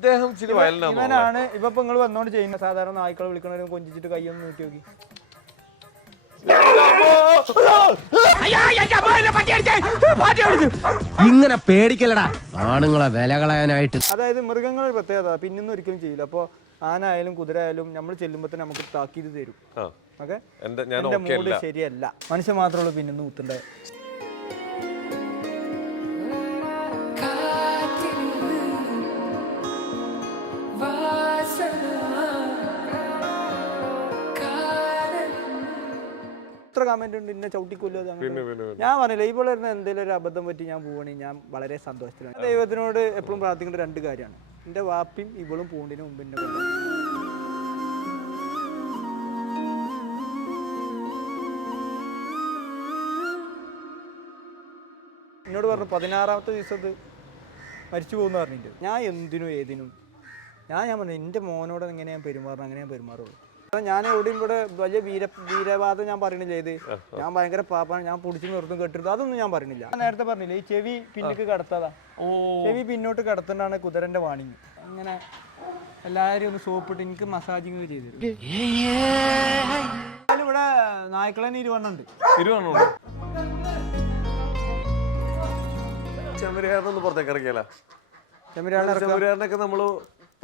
ഇദ്ദേഹം ഇച്ചിരി ഇവനാണ് ഇപ്പൊ നിങ്ങൾ വന്നോണ്ട് ചെയ്യുന്ന സാധാരണ നായ്ക്കളെ വിളിക്കണവരും കൊഞ്ചിച്ചിട്ട് കയ്യൊന്ന് നീട്ടി നോക്കി. ഇങ്ങനെ പേടിക്കലടാ ആണുങ്ങളെ വില കളയാനായിട്ട്. അതായത് മൃഗങ്ങളുടെ പ്രത്യേകത പിന്നൊന്നും ഒരിക്കലും ചെയ്യില്ല. അപ്പൊ ആന ആയാലും കുതിര ആയാലും നമ്മൾ ചെല്ലുമ്പോ നമുക്ക് താക്കീത് തരും. ഓക്കെ, എന്റെ മൂഡ് ശരിയല്ല, മനുഷ്യൻ മാത്രമുള്ളൂ പിന്നൊന്നും കുത്തണ്ടേ. എത്ര കമന്റ് ഉണ്ട് ഇന്നെ ചവിട്ടിക്കൊല്ലോ. ഞാൻ പറഞ്ഞില്ല, ഇവിടെ എന്തെങ്കിലും ഒരു അബദ്ധം പറ്റി ഞാൻ പോവുകയാണെങ്കിൽ ഞാൻ വളരെ സന്തോഷത്തിലാണ്. ദൈവത്തിനോട് എപ്പോഴും പ്രാർത്ഥിക്കേണ്ട രണ്ട് കാര്യമാണ്. എൻ്റെ വാപ്പിയും ഇവളും പൂണ്ടിന് മുമ്പ് എന്നെ കൊണ്ടു. എന്നോട് പറഞ്ഞു 16ാമത്തെ ദിവസത്ത് മരിച്ചു പോകുന്ന പറഞ്ഞിട്ട്. ഞാൻ എന്തിനും ഏതിനും ഞാൻ പറഞ്ഞു എൻ്റെ മോനോട് എങ്ങനെ ഞാൻ പെരുമാറണം, അങ്ങനെ ഞാൻ പെരുമാറുള്ളൂ. ഞാൻ എവിടെയും ഇവിടെ വലിയ വീരവാദം ഞാൻ പറയണില്ല. ഇത് ഞാൻ ഭയങ്കര പാപ്പാണ്, ഞാൻ പൊടിച്ചു നിർത്തും കെട്ടിരുത്തും, അതൊന്നും ഞാൻ പറഞ്ഞില്ല. ഞാൻ നേരത്തെ പറഞ്ഞില്ല, ഈ ചെവി പിന്നിക്ക് കടത്തതാ. ചെവി പിന്നോട്ട് കടത്തേണ്ടാണ് കുതിരന്റെ വാണിങ്. അങ്ങനെ എല്ലാവരും ഒന്ന് സോപ്പിട്ട് എനിക്ക് മസാജിങ് ചെയ്തു. ഇവിടെ നായ്ക്കളെ 20 ഉണ്ട്. ചെമ്മരിയാറിനൊന്ന് പുറത്തേക്ക് ഇറക്കിയല്ല. ചെമ്മരിയാറിനൊക്കെ നമ്മള്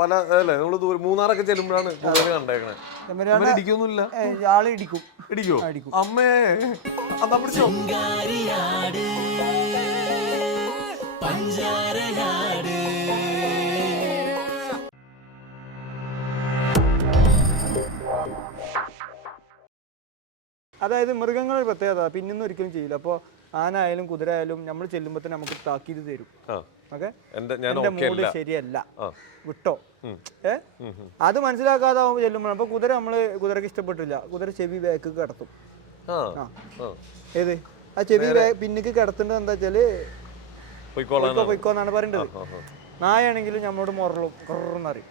പല അല്ലേ നമ്മള് മൂന്നാറൊക്കെ ചെല്ലുമ്പോഴാണ് കണ്ടേക്കണേ. ഇടിക്കൊന്നുമില്ല, ആള് ഇടിക്കും. അമ്മേ അതാ പിടിച്ചോ. അതായത് മൃഗങ്ങളുടെ പ്രത്യേകത പിന്നൊന്നും ഒരിക്കലും ചെയ്യില്ല. അപ്പോൾ ആന ആയാലും കുതിര ആയാലും നമ്മൾ ചെല്ലുമ്പോ തന്നെ നമുക്ക് താക്കീത് തരും. ഓക്കെ, എന്റെ മൂഡ് ശരിയല്ല, വിട്ടോ. അത് മനസ്സിലാക്കാതാവുമ്പോ ചെല്ലുമ്പോൾ അപ്പൊ കുതിര കുതിരക്ക് ഇഷ്ടപ്പെട്ടില്ല, കുതിര ചെവി ബാക്ക് കിടത്തും. ഏത് ആ ചെവി പിന്നിക്ക് കിടത്തേണ്ടത് എന്താ വെച്ചാല് പൊയ്ക്കോന്നാണ് പറയേണ്ടത്. നായാണെങ്കിലും നമ്മളോട് മുറളും കുറന്നറിയും.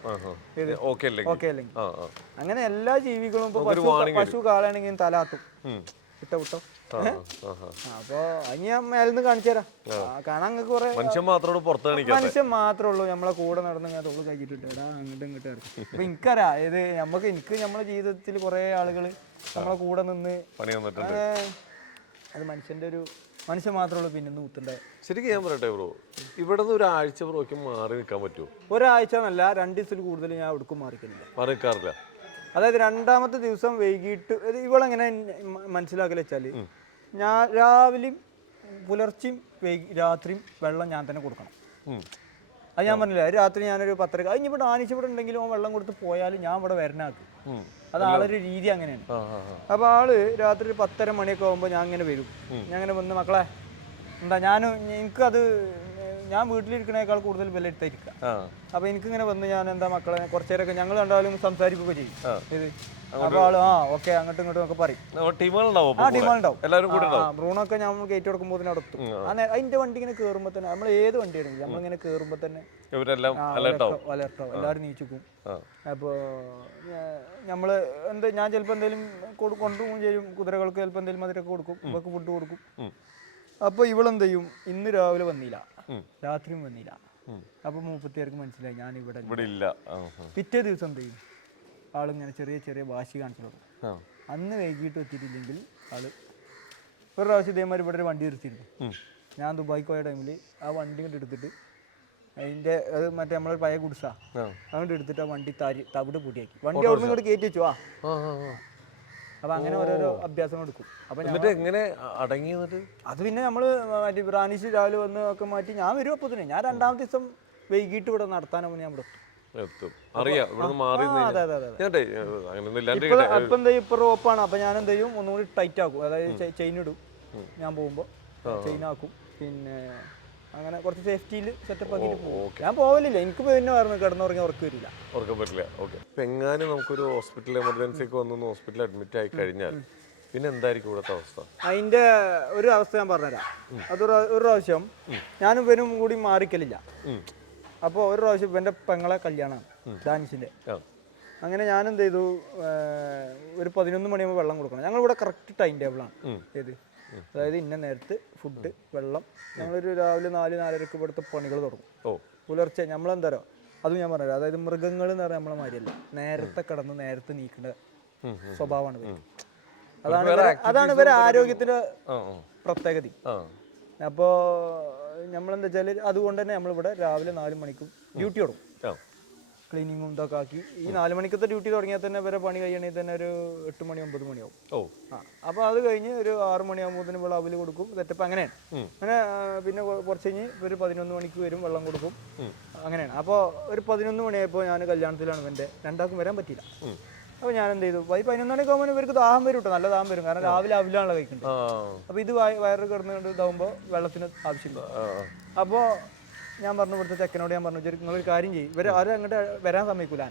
ഓക്കെ അല്ലെങ്കിൽ അങ്ങനെ എല്ലാ ജീവികളും ഇപ്പൊ പശു കാളാണെങ്കിലും തലാത്തും. വിട്ടോ. അപ്പൊ ഇനി ഞാൻ മേലെന്ന് കാണിച്ചു തരാം. കാണാൻ കുറെ മനുഷ്യൻ മാത്രമേ ഉള്ളൂ നമ്മളെ കൂടെ നടന്ന് തോള് കഴിച്ചിട്ട് അങ്ങോട്ടും ഇങ്ങോട്ടും ഇറക്കും. അപ്പൊ എനിക്കറിയാം, ഇത് എനിക്ക് നമ്മളെ ജീവിതത്തിൽ കുറെ ആളുകള് നമ്മളെ കൂടെ നിന്ന് അത് മനുഷ്യൻ മാത്രമേ ഉള്ളൂ പിന്നൊന്നും കുത്തണ്ടേ. ശരിക്കും ഞാൻ പറയട്ടെ ബ്രോ, ഇവിടെ നിന്ന് ഒരാഴ്ച ബ്രോയ്ക്ക് മാറി നിൽക്കാൻ പറ്റുമോ? ഒരാഴ്ച എന്നല്ല, 2 ദിവസത്തിൽ കൂടുതൽ ഞാൻ എവിടേക്കും മാറി നിൽക്കാറില്ല. അതായത് 2ാമത്തെ ദിവസം വൈകിട്ട് ഇവളെങ്ങനെ മനസ്സിലാക്കല് വെച്ചാല്, ഞാൻ രാവിലെയും പുലർച്ചെയും രാത്രിയും വെള്ളം ഞാൻ തന്നെ കൊടുക്കണം. അത് ഞാൻ പറഞ്ഞില്ല, രാത്രി ഞാനൊരു 10:30 കഴിഞ്ഞിവിടെ ആനിച്ചിവിടെ ഉണ്ടെങ്കിലും വെള്ളം കൊടുത്ത് പോയാലും ഞാൻ ഇവിടെ വരണാക്കും. അത് ആളൊരു രീതി അങ്ങനെയാണ്. അപ്പൊ ആള് രാത്രി 10:30 മണിയൊക്കെ ആകുമ്പോ ഞാൻ ഇങ്ങനെ വരും. ഞാൻ ഇങ്ങനെ വന്ന് മക്കളെ എന്താ എനിക്കത് ഞാൻ വീട്ടിലിരിക്കണേക്കാൾ കൂടുതൽ വിലയിരുത്തായിരിക്കാം. അപ്പൊ എനിക്കിങ്ങനെ വന്ന് ഞാൻ എന്താ മക്കളെ കുറച്ചേരൊക്കെ ഞങ്ങൾ കണ്ടാലും സംസാരിക്കുകയൊക്കെ ചെയ്യും. ഇത് അപ്പൊ ആള് ഓക്കെ അങ്ങോട്ടും ഇങ്ങോട്ടും ഒക്കെ പറയും. ടീമുകളുണ്ടാവും. ബ്രൂണൊക്കെ ഞാൻ ഗേറ്റ് കൊടുക്കുമ്പോൾ അവിടെ എത്തും. അതിന്റെ വണ്ടി ഇങ്ങനെ കയറുമ്പോ തന്നെ നമ്മൾ ഏത് വണ്ടിയാണെങ്കിൽ നമ്മളിങ്ങനെ കയറുമ്പോ തന്നെ അലർട്ടാവും, എല്ലാവരും നീച്ചിക്കും. അപ്പൊ നമ്മള് ഞാൻ ചിലപ്പോ എന്തെങ്കിലും കൊണ്ടുപോകും ചെയ്യും. കുതിരകൾക്ക് ചിലപ്പോ എന്തെങ്കിലും മധുരമൊക്കെ കൊടുക്കും, ഇവർക്ക് ഫുഡ് കൊടുക്കും. അപ്പൊ ഇവളെന്ത് ചെയ്യും, ഇന്ന് രാവിലെ വന്നില്ല, രാത്രിയും വന്നില്ല. അപ്പൊ 34 മനസ്സിലായി ഞാൻ ഇവിടെ ഇല്ല. പിറ്റേ ദിവസം എന്ത് ചെയ്യും, ആളിങ്ങനെ ചെറിയ ചെറിയ വാശി കാണിച്ചു തുടങ്ങും. അന്ന് വൈകിട്ട് എത്തിയിട്ടില്ലെങ്കിൽ ആള് ഒരു പ്രാവശ്യം ഇതേമാതിരി ഇവിടെ ഒരു വണ്ടി നിർത്തിയിരുന്നു. ഞാൻ ദുബായിക്ക് പോയ ടൈമിൽ ആ വണ്ടി കൊണ്ട് എടുത്തിട്ട് അതിന്റെ അത് മറ്റേ നമ്മളൊരു പഴയ കുടിസാ അങ്ങോട്ട് എടുത്തിട്ട് ആ വണ്ടി തവിട് പൊടിയാക്കി വണ്ടി അവിടെ നിന്ന് ഇങ്ങോട്ട് കയറ്റി വെച്ചു. അപ്പൊ അങ്ങനെ ഓരോരോ അഭ്യാസം എടുക്കും. അപ്പൊ എങ്ങനെ അടങ്ങി അത് പിന്നെ നമ്മള് മറ്റേ ബ്രാനീസ് രാവിലെ വന്ന് ഒക്കെ മാറ്റി ഞാൻ വരും. അപ്പൊ തന്നെ ഞാൻ 2ാമത്തെ ദിവസം വൈകിട്ട് ഇവിടെ നടത്താനാകുമ്പോൾ ഞാൻ ഇവിടെ എത്തും. ഇപ്പൊ റോപ്പാണ്. അപ്പൊ ഞാൻ എന്ത് ചെയ്യും, ഒന്നുകൂടി ടൈറ്റ് ആക്കും. അതായത് ചെയിൻ ഇടും ഞാൻ പോകുമ്പോ, ചെയിൻ ആക്കും. പിന്നെ അങ്ങനെ കുറച്ച് സേഫ്റ്റിയിൽ സെറ്റപ്പ് ആക്കിയിട്ട് പോകും. ഞാൻ പോവലില്ല, എനിക്ക് പിന്നെ പറഞ്ഞു കിടന്നുറങ്ങി ഉറക്കം പറ്റില്ല. ഓക്കെ, എങ്ങാനും നമുക്കൊരു ഹോസ്പിറ്റൽ എമർജൻസി ഒക്കെ വന്നു ഹോസ്പിറ്റലിൽ അഡ്മിറ്റ് ആയി കഴിഞ്ഞാൽ പിന്നെ എന്തായിരിക്കും ഇവിടുത്തെ അവസ്ഥ? അതിന്റെ ഒരു അവസ്ഥ ഞാൻ പറഞ്ഞുതരാം. ഒരു പ്രാവശ്യം ഞാനും ഇവനും കൂടി മാറിക്കലില്ല. അപ്പോൾ ഒരു പ്രാവശ്യം ഇവന്റെ പെങ്ങളെ കല്യാണമാണ് ഡാൻസിന്റെ. അങ്ങനെ ഞാനെന്ത് ചെയ്തു, ഒരു 11 മണിയാകുമ്പോൾ വെള്ളം കൊടുക്കണം. ഞങ്ങളിവിടെ കറക്റ്റ് ടൈം ടേബിളാണ്. ഏത് അതായത് ഇന്ന നേരത്ത് ഫുഡ്, വെള്ളം. ഞങ്ങളൊരു രാവിലെ 4-4:30 ഇവിടുത്തെ പണികൾ തുടങ്ങും. പുലർച്ചെ നമ്മളെന്താ അതും ഞാൻ പറഞ്ഞത്, അതായത് മൃഗങ്ങൾ എന്ന് പറഞ്ഞാൽ നമ്മളെ മാതിരിയല്ല, നേരത്തെ കിടന്ന് നേരത്തെ നീക്കേണ്ട സ്വഭാവമാണ് ഇവർക്ക്. അതാണ് ഇവരെ ആരോഗ്യത്തിന്റെ പ്രത്യേകത. അപ്പോൾ നമ്മളെന്താ വെച്ചാൽ അതുകൊണ്ട് തന്നെ നമ്മളിവിടെ രാവിലെ 4 മണിക്കും ഡ്യൂട്ടി തുടങ്ങും. ക്ലീനിങ്ങും ഇതൊക്കെ ആക്കി ഈ 4 മണിക്കത്തെ ഡ്യൂട്ടി തുടങ്ങിയാൽ തന്നെ ഇവരെ പണി കഴിയണമെങ്കിൽ തന്നെ ഒരു 8 മണി 9 മണിയാവും. അപ്പോൾ അത് കഴിഞ്ഞ് ഒരു 6 മണിയാകുമ്പോഴത്തേന് വെള്ളം അവല് കൊടുക്കും, സെറ്റപ്പ് അങ്ങനെയാണ്. അങ്ങനെ പിന്നെ കുറച്ച് കഴിഞ്ഞ് ഒരു 11 മണിക്ക് വരും, വെള്ളം കൊടുക്കും, അങ്ങനെയാണ്. അപ്പോൾ ഒരു 11 മണിയായപ്പോൾ ഞാൻ കല്യാണത്തിലാണ്, എൻ്റെ രണ്ടാൾക്കും വരാൻ പറ്റിയില്ല. അപ്പോൾ ഞാൻ എന്ത് ചെയ്തു, 11 മണിക്ക് ആകുമ്പോൾ ഇവർക്ക് ദാഹം വരും കേട്ടോ, നല്ല ദാഹം വരും, കാരണം രാവിലെ അവിലാണല്ലോ കഴിക്കുന്നത്. അപ്പോൾ ഇത് വയറ് കിടന്നുകൊണ്ട് ഇതാകുമ്പോൾ വെള്ളത്തിന് ആവശ്യമില്ല. അപ്പോൾ ഞാൻ പറഞ്ഞു, ഇവിടുത്തെ ചെക്കനോട് ഞാൻ പറഞ്ഞു, നിങ്ങളൊരു കാര്യം ചെയ്യും, ഇവർ ആരും അങ്ങോട്ട് വരാൻ സമ്മതിക്കൂല,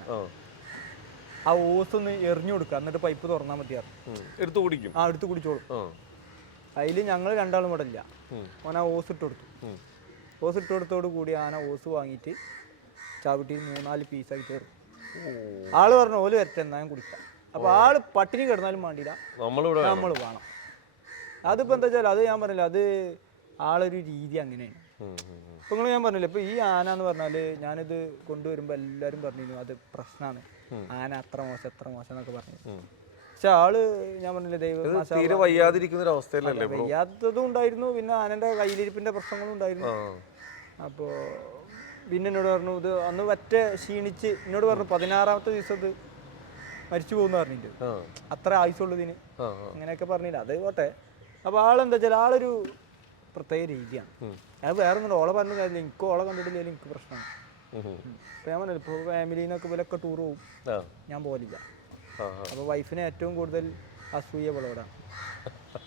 ആ ഓസ് ഒന്ന് എറിഞ്ഞു കൊടുക്കുക, എന്നിട്ട് പൈപ്പ് തുറന്നാൽ മതിയാറ് എടുത്ത് കുടിക്കും. എടുത്ത് കുടിച്ചോളും. അതിൽ ഞങ്ങൾ രണ്ടാളും ഇവിടെ ഇല്ല, ഓൻ ആ ഓസ് ഇട്ട് കൊടുത്തു. ഓസ് ഇട്ട് കൊടുത്തോട് കൂടി ആന ഓസ് വാങ്ങിയിട്ട് ചവിട്ടി 3-4 പീസാക്കി ചേർക്കും. ആള് പറഞ്ഞു ഓല് വരട്ടെ എന്നാ ഞാൻ കുടിക്കാം. അപ്പൊ ആള് പട്ടിണി കിടന്നാലും വേണ്ടിയില്ല, നമ്മൾ വേണം. അതിപ്പോ എന്താ വെച്ചാൽ അത് ഞാൻ പറഞ്ഞില്ല, അത് ആളൊരു രീതി അങ്ങനെയാണ്. ഇപ്പൊ നിങ്ങൾ ഞാൻ പറഞ്ഞില്ല, ഇപ്പൊ ഈ ആന എന്ന് പറഞ്ഞാല് ഞാനിത് കൊണ്ടുവരുമ്പോ എല്ലാരും പറഞ്ഞിരുന്നു അത് പ്രശ്നമാണ്, ആന അത്ര മോശം എത്ര മോശം എന്നൊക്കെ പറഞ്ഞു. പക്ഷെ ആള് ഞാൻ പറഞ്ഞില്ലേ, ദൈവം വയ്യാത്തതും ഉണ്ടായിരുന്നു, പിന്നെ ആനന്റെ കയ്യിലിരിപ്പിന്റെ പ്രശ്നങ്ങളും ഉണ്ടായിരുന്നു. അപ്പോ പിന്നെ എന്നോട് പറഞ്ഞു, ഇത് അന്ന് പറ്റ ക്ഷീണിച്ച് എന്നോട് പറഞ്ഞു 16ാമത്തെ ദിവസം ഇത് മരിച്ചു പോകുന്ന പറഞ്ഞിട്ട്, അത്ര ആയുസുള്ളതിന് അങ്ങനെയൊക്കെ പറഞ്ഞില്ല. അത് പോട്ടെ. അപ്പൊ ആളെന്താ വെച്ചാൽ ആളൊരു പ്രത്യേക രീതിയാണ്. ഞാൻ വേറെ ഒന്നും ഓളെ പറഞ്ഞു കാര്യമില്ല, എനിക്ക് ഓളെ കണ്ടിട്ടില്ലെങ്കിൽ എനിക്ക് പ്രശ്നമാണ്. അപ്പൊ ഞാൻ പറഞ്ഞില്ല, ഇപ്പോൾ ഫാമിലിന്നൊക്കെ ഇവരൊക്കെ ടൂർ പോകും, ഞാൻ പോലില്ല. അപ്പൊ വൈഫിനെ ഏറ്റവും കൂടുതൽ അസൂയ വിളവിടാണ്.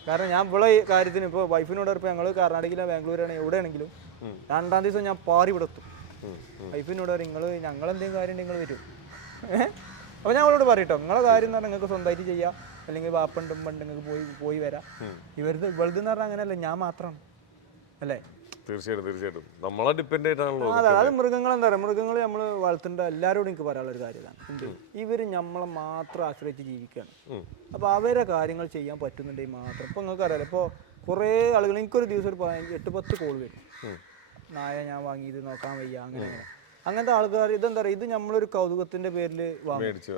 കാരണം ഞാൻ ഇവിടെ കാര്യത്തിന് ഇപ്പോൾ വൈഫിനോട് ഇപ്പോൾ ഞങ്ങൾ കർണാടകയിലോ ബാംഗ്ലൂരാണ് എവിടെയാണെങ്കിലും 2ാം ദിവസം ഞാൻ പാറി വിടത്തും. വൈഫിനോട് പറയും, ഞങ്ങളെന്തെങ്കിലും കാര്യം നിങ്ങൾ വരും. അപ്പോൾ ഞാൻ അവളോട് പറയട്ടോ, നിങ്ങളെ കാര്യം എന്ന് പറഞ്ഞാൽ നിങ്ങൾക്ക് സ്വന്തമായിട്ട് ചെയ്യാം, അല്ലെങ്കിൽ വാപ്പണ്ടും പണ്ട് നിങ്ങൾക്ക് പോയി വരാം. ഇവരത് എന്ന് പറഞ്ഞാൽ അങ്ങനെയല്ല, ഞാൻ മാത്രമാണ് അല്ലേ. തീർച്ചയായിട്ടും നമ്മളെ ഡിപ്പെൻഡ് ആയിട്ടാണല്ലോ. അതെ, അത് മൃഗങ്ങൾ എന്താ പറയുക, മൃഗങ്ങൾ നമ്മൾ വളർത്തേണ്ട എല്ലാവരോടും എനിക്ക് പറയാനുള്ള ഒരു കാര്യമാണ്, ഇവർ നമ്മളെ മാത്രം ആശ്രയിച്ച് ജീവിക്കുകയാണ്. അപ്പോൾ അവരെ കാര്യങ്ങൾ ചെയ്യാൻ പറ്റുന്നുണ്ടെങ്കിൽ മാത്രം. ഇപ്പോൾ നിങ്ങൾക്ക് അറിയാലോ, ഇപ്പോൾ കുറേ ആളുകൾ, എനിക്കൊരു ദിവസം ഒരു 8-10 കോൾ വരും, നായ ഞാൻ വാങ്ങി ഇത് നോക്കാൻ വയ്യ, അങ്ങനത്തെ ആൾക്കാർ. ഇതെന്താ പറയുക, ഇത് നമ്മളൊരു കൗതുകത്തിന്റെ പേരിൽ വാങ്ങിച്ചു,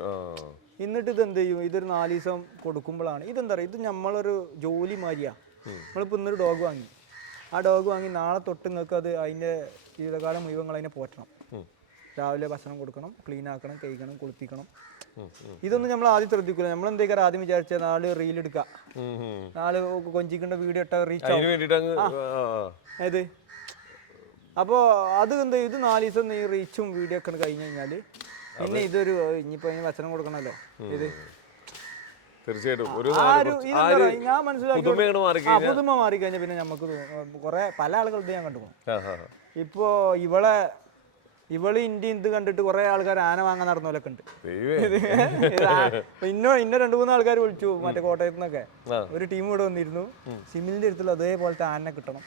എന്നിട്ട് ഇത് എന്ത് ചെയ്യും, ഇതൊരു 4 ദിവസം കൊടുക്കുമ്പോഴാണ് ഇതെന്താ പറയുക, ഇത് നമ്മളൊരു ജോലി മാതിരിയാണ്. നമ്മളിപ്പോൾ ഇന്നൊരു ഡോഗ് വാങ്ങി, ആ ഡോഗ് വാങ്ങി നാളെ തൊട്ട് നിങ്ങൾക്ക് അത് അതിൻ്റെ ജീവിതകാലം മുഴുവൻ അതിനെ പോറ്റണം. രാവിലെ ഭക്ഷണം കൊടുക്കണം, ക്ലീൻ ആക്കണം, കഴിക്കണം, കുളിപ്പിക്കണം. ഇതൊന്നും നമ്മൾ ആദ്യം ശ്രദ്ധിക്കില്ല. നമ്മൾ എന്തൊക്കെയാണ് ആദ്യം വിചാരിച്ച 4 റീൽ എടുക്കുക, 4 കൊഞ്ചിക്കേണ്ട വീഡിയോ ഇട്ട റീച്ച് ഏത്. അപ്പോൾ അത് എന്താ, ഇത് 4 ദിവസം ഈ റീച്ചും വീഡിയോ ഒക്കെ കഴിഞ്ഞ് കഴിഞ്ഞാൽ പിന്നെ ഇതൊരു ഇനിയിപ്പോൾ അതിന് ഭക്ഷണം കൊടുക്കണമല്ലോ. ഇത് ഞാൻ മനസ്സിലാക്കി പുതുമ മാറിക്കഴിഞ്ഞാൽ പിന്നെ നമുക്ക് കുറെ പല ആളുകളുടെ ഞാൻ കണ്ടു. ഇപ്പോ ഇവള് ഇന്ത്യ ഇത് കണ്ടിട്ട് കുറെ ആൾക്കാർ ആന വാങ്ങാൻ നടന്നോലൊക്കെ ഉണ്ട്. ഇന്ന 2-3 ആൾക്കാർ വിളിച്ചു, മറ്റേ കോട്ടയത്ത് നിന്നൊക്കെ ഒരു ടീം ഇവിടെ വന്നിരുന്നു. സിമിലിന്റെ അടുത്തുള്ള അതേപോലത്തെ ആനനെ കിട്ടണം.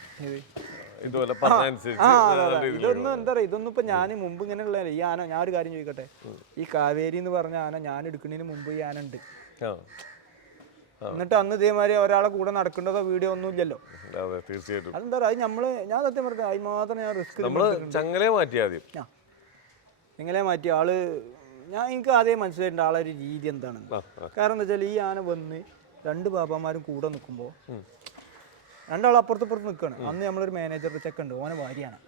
ഇതൊന്നും എന്താ പറയാ, ഇതൊന്നും ഇപ്പൊ ഞാൻ മുമ്പ് ഇങ്ങനെയുള്ള ഈ ആന, ഞാൻ ഒരു കാര്യം ചോദിക്കട്ടെ, ഈ കാവേരി എന്ന് പറഞ്ഞ ആന ഞാൻ എടുക്കുന്നതിന് മുമ്പ് ഈ ആന ഉണ്ട്. എന്നിട്ട് അന്ന് ഇതേമാതിരി ഒരാളെ കൂടെ നടക്കേണ്ടതോ വീഡിയോ ഒന്നും ഇല്ലല്ലോ. തീർച്ചയായിട്ടും അതെന്താ പറയുക, ഞാൻ സത്യം പറഞ്ഞ അതിന് മാത്രം ഞാൻ റിസ്ക് എങ്ങനെ മാറ്റി ആള് എനിക്ക് ആദ്യം മനസ്സിലായിട്ടുണ്ട് ആളൊരു രീതി എന്താണെന്ന്. കാരണം എന്താ വെച്ചാൽ ഈ ആന വന്ന് 2 ബാബാമാരും കൂടെ നിൽക്കുമ്പോൾ 2 ആൾ അപ്പുറത്ത് നിൽക്കുകയാണ്. അന്ന് നമ്മളൊരു മാനേജർ ചെക്കുണ്ട്, ഓനെ ഭാര്യയാണ്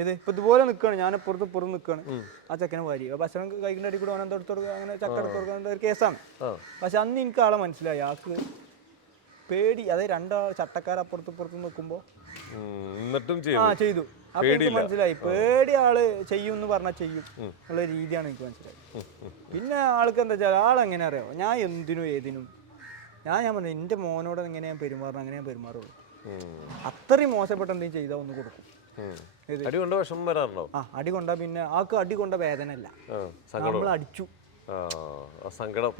ഇത്. ഇപ്പൊ ഇതുപോലെ നിൽക്കുകയാണ്, ഞാൻ അപ്പുറത്ത് നിൽക്കുകയാണ്, ആ ചെക്കനെ ഭാര്യ. ഭക്ഷണം കഴിക്കുന്ന അടി കൂടെ ഓനെന്താ എടുത്ത് കൊടുക്കുക, അങ്ങനെ ചക്ക എടുത്ത് കൊടുക്കുന്ന ഒരു കേസാണ്. പക്ഷെ അന്ന് എനിക്ക് ആളെ മനസ്സിലായി, ആൾക്ക് പേടി. അതായത് 2 ആൾ ചട്ടക്കാരപ്പുറത്ത് നിൽക്കുമ്പോൾ ചെയ്തു. അപ്പൊ എനിക്ക് മനസ്സിലായി പേടി ആള് ചെയ്യും എന്ന് പറഞ്ഞാൽ ചെയ്യും എന്നുള്ള രീതിയാണ് എനിക്ക് മനസ്സിലായി. പിന്നെ ആൾക്ക് എന്താ വെച്ചാൽ ആളെങ്ങനെ അറിയാമോ, ഞാൻ എന്തിനും ഏതിനും ഞാൻ പറഞ്ഞു എൻ്റെ മോനോട് എങ്ങനെ ഞാൻ പെരുമാറണം അങ്ങനെ ഞാൻ പെരുമാറുള്ളൂ. അത്രയും മോശപ്പെട്ട എന്തെങ്കിലും ചെയ്താൽ ഒന്ന് കൊടുക്കും. അടി കൊണ്ടാ പിന്നെ ആൾക്ക് അടി കൊണ്ട വേദന അല്ല, നമ്മൾ അടിച്ചു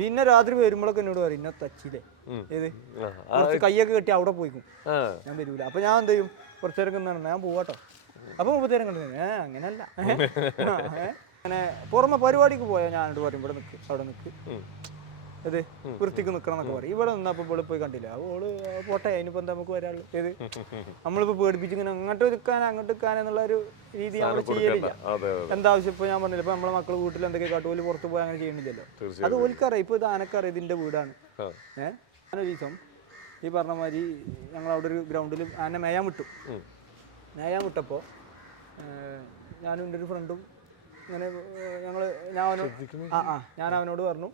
പിന്നെ രാത്രി വരുമ്പോഴൊക്കെ എന്നോട് പറയും ഇന്ന തച്ചില്ലേ ഏത് കയ്യൊക്കെ കെട്ടി അവിടെ പോയിക്കും, ഞാൻ വരൂല. അപ്പൊ ഞാൻ എന്ത് ചെയ്യും, കുറച്ചു നേരം നിന്നാണ് ഞാൻ പോവാട്ടോ. അപ്പൊ 30 നേരം കണ്ടു അങ്ങനല്ല അങ്ങനെ പുറമെ പരിപാടിക്ക് പോയാൽ ഞാനിട്ട് പറയും ഇവിടെ നിൽക്ക് അവിടെ നിൽക്ക്. ഇത് വൃത്തിക്ക് നിൽക്കണം എന്നൊക്കെ പറയും. ഇവിടെ നിന്നപ്പോൾ ഇവിടെ പോയി കണ്ടില്ല, ഓള് പോട്ടെ, അതിനിപ്പോൾ എന്താ നമുക്ക് വരാനുള്ളൂ. ഏത് നമ്മളിപ്പോൾ പേടിപ്പിച്ച് ഇങ്ങനെ അങ്ങോട്ട് നിൽക്കാൻ അങ്ങോട്ട് നിൽക്കാൻ എന്നുള്ള ഒരു രീതി നമ്മൾ ചെയ്യലില്ല. എന്താവശ്യം ഇപ്പോൾ ഞാൻ പറഞ്ഞില്ല, ഇപ്പൊ നമ്മളെ മക്കൾ വീട്ടിൽ എന്തൊക്കെ കാട്ടുപോലും പുറത്ത് പോയി അങ്ങനെ ചെയ്യണില്ലല്ലോ. അത് ഓൽക്കറിയാം. ഇപ്പോൾ ഇത് ആനക്കറിയാം ഇതിന്റെ വീടാണ്. ഞാനൊരു ദിവസം ഈ പറഞ്ഞ മാതിരി ഞങ്ങളവിടെ ഒരു ഗ്രൗണ്ടിൽ ആന മേയാൻ വിട്ടു. മേയാൻ വിട്ടപ്പോൾ ഞാനും എൻ്റെ ഒരു ഫ്രണ്ടും ഇങ്ങനെ ഞാൻ അവനോട് പറഞ്ഞു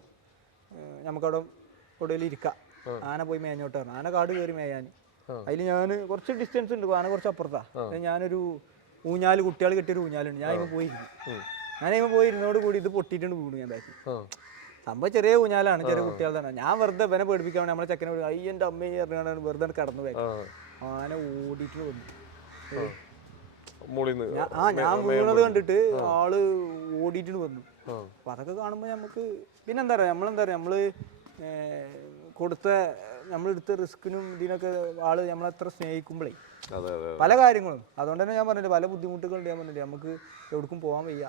നമുക്കവിടെ എവിടെയും ഇരിക്കാം, ആന പോയി മേഞ്ഞോട്ട് പറഞ്ഞു. ആന കാട് കയറി മേയാൻ. അതിൽ ഞാൻ കുറച്ച് ഡിസ്റ്റൻസ് ഉണ്ട്, ആന കുറച്ച് അപ്പുറത്താ. ഞാനൊരു ഊഞ്ഞാല്, കുട്ടികൾ കെട്ടിയൊരു ഊഞ്ഞാലുണ്ട്, ഞാൻ ഇവ പോയിരുന്നു. ഞാനിവ പോയിരുന്നോട് കൂടി ഇത് പൊട്ടിയിട്ടുണ്ട് വീണു. ഞാൻ ബാക്കി സംഭവം ചെറിയ ഊഞ്ഞാലാണ്, ചെറിയ കുട്ടികളുടെ തന്നെ. ഞാൻ വെറുതെ ഇവനെ പേടിപ്പിക്കാൻ നമ്മളെ ചെക്കനെ അയ്യൻ്റെ അമ്മയെ അറിഞ്ഞാണ് വെറുതെ കടന്നു പോയി. ആന ഓടിയിട്ട് വന്നു. ഞാൻ വീണത് കണ്ടിട്ട് ആള് ഓടിയിട്ട് വന്നു. അപ്പൊ അതൊക്കെ കാണുമ്പോ നമുക്ക് പിന്നെന്താ പറയാ, നമ്മള് കൊടുത്ത നമ്മളെടുത്ത റിസ്കിനും ഇതിനൊക്കെ ആള് നമ്മളെത്ര സ്നേഹിക്കുമ്പോഴേ പല കാര്യങ്ങളും. അതുകൊണ്ട് തന്നെ ഞാൻ പറഞ്ഞില്ല, പല ബുദ്ധിമുട്ടുകളുണ്ട്. ഞാൻ പറഞ്ഞില്ലേ, നമുക്ക് എവിടേക്കും പോകാൻ വയ്യ.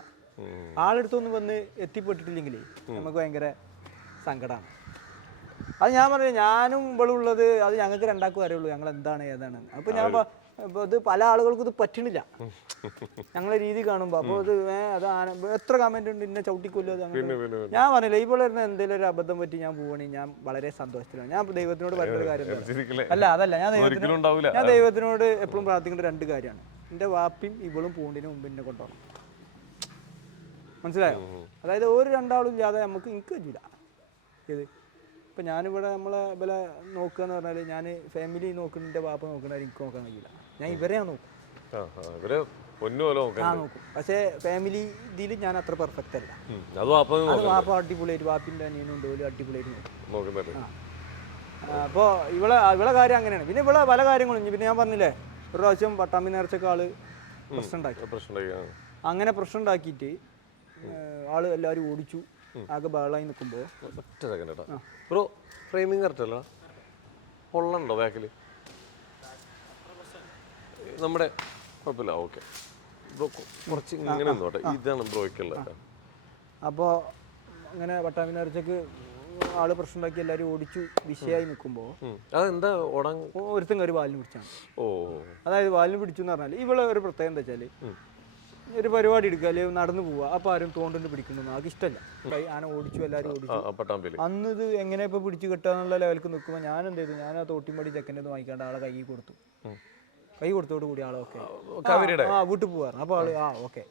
ആളെടുത്തൊന്നും വന്ന് എത്തിപ്പെട്ടിട്ടില്ലെങ്കിലേ നമുക്ക് ഭയങ്കര സങ്കടമാണ്. അത് ഞാൻ പറഞ്ഞില്ല, ഞാനും ഇവളുള്ളത് അത് ഞങ്ങൾക്ക് രണ്ടാൾക്കും അറിയുള്ളൂ ഞങ്ങൾ എന്താണ് ഏതാണ്. അപ്പൊ ഞാൻ അപ്പോൾ ഇത് പല ആളുകൾക്കും ഇത് പറ്റണില്ല ഞങ്ങളെ രീതി കാണുമ്പോൾ. അപ്പോൾ ഇത് അത് എത്ര കമന്റ് ഉണ്ട് ഇന്നെ ചവിട്ടിക്കൊല്ലോ. ഞാൻ പറഞ്ഞില്ല, ഇവിടെ വരുന്ന എന്തെങ്കിലും ഒരു അബദ്ധം പറ്റി ഞാൻ പോവുകയാണെങ്കിൽ ഞാൻ വളരെ സന്തോഷത്തിലാണ്. ഞാൻ ദൈവത്തിനോട് പറഞ്ഞൊരു കാര്യം അതല്ല ഞാൻ ദൈവത്തിനോട് എപ്പോഴും പ്രാർത്ഥിക്കേണ്ട രണ്ട് കാര്യമാണ്. എൻ്റെ വാപ്പിയും ഇവളും പൂണ്ടിന് മുമ്പ് എന്നെ കൊണ്ടുപോകണം. മനസ്സിലായോ? അതായത് ഒരു രണ്ടാളും ഇല്ലാതെ നമുക്ക് എനിക്ക് കഴിയില്ല. ഇത് ഇപ്പം ഞാനിവിടെ നമ്മളെ ഇവരെ നോക്കുക എന്ന് പറഞ്ഞാൽ ഞാൻ ഫാമിലി നോക്കുന്നതിൻ്റെ വാപ്പ നോക്കുന്ന എനിക്ക് നോക്കാൻ കഴിയില്ല. ഞാൻ ഇവരെയാണ് നോക്കും. നോക്കും. പക്ഷേ ഫാമിലി ഇതിൽ ഞാൻ അത്ര പെർഫെക്റ്റ് അല്ല. അത് വാപ്പ അടിപൊളിയായിട്ട്, വാപ്പിൻ്റെ അനിയനും ഉണ്ട്, അടിപൊളിയായിട്ട് നോക്കും. അപ്പോൾ ഇവളെ കാര്യം അങ്ങനെയാണ്. പിന്നെ ഇവളെ പല കാര്യങ്ങളും പിന്നെ ഞാൻ പറഞ്ഞില്ലേ, ഒരു പ്രാവശ്യം പട്ടാമ്പി നേർച്ചക്ക് ആള് പ്രശ്നം ഉണ്ടാക്കി. അങ്ങനെ പ്രശ്നം ഉണ്ടാക്കിയിട്ട് ആള് എല്ലാവരും ഓടിച്ചു. ആകെ ബഹളായി നിൽക്കുമ്പോൾ ബ്രോ ഫ്രെയിമിങ് കറക്റ്റല്ല, പൊള്ളണ്ടോ ബാക്കിൽ? നമ്മുടെ കുഴപ്പമില്ല, ഓക്കെ ബ്രോ കുറച്ച് ഇങ്ങനെ നിന്നോട്ടെ. ഇതാണ് ബ്രോയ്ക്കുള്ളത്. അപ്പോൾ അങ്ങനെ പട്ടാമ്പി നേർച്ചക്ക് ആള് പ്രശ്നം ഉണ്ടാക്കി എല്ലാവരും ഓടിച്ചു വിഷയമായി നിൽക്കുമ്പോൾ അതെന്താ ഒരുത്തം കയറി വാലിന് പിടിച്ചാണ്. അതായത് വാലിന് പിടിച്ചു എന്ന് പറഞ്ഞാൽ ഇവിടെ ഒരു പ്രത്യേകം എന്താ വെച്ചാൽ, ഒരു പരിപാടി എടുക്കുക അല്ലെങ്കിൽ നടന്നു പോവുക, അപ്പോൾ ആരും തോണ്ടിന് പിടിക്കുന്നു ആൾക്ക് ഇഷ്ടമല്ല. ആന ഓടിച്ചു, എല്ലാവരും ഓടിച്ചു. അന്ന് ഇത് എങ്ങനെ ഇപ്പോൾ പിടിച്ചു കിട്ടാന്നുള്ള ലെവലിക്ക് നിൽക്കുമ്പോൾ ഞാൻ എന്ത് ചെയ്തു, ഞാൻ ആ തോട്ടിമ്പടി ചെക്കൻ്റെ ഒന്ന് വാങ്ങിക്കാണ്ട് ആളെ കൈ കൊടുത്തു. കൈ കൊടുത്തോട് കൂടി ആളെ ഓക്കെ വീട്ടിൽ പോവാറ്. അപ്പോൾ ആള് ഓക്കെ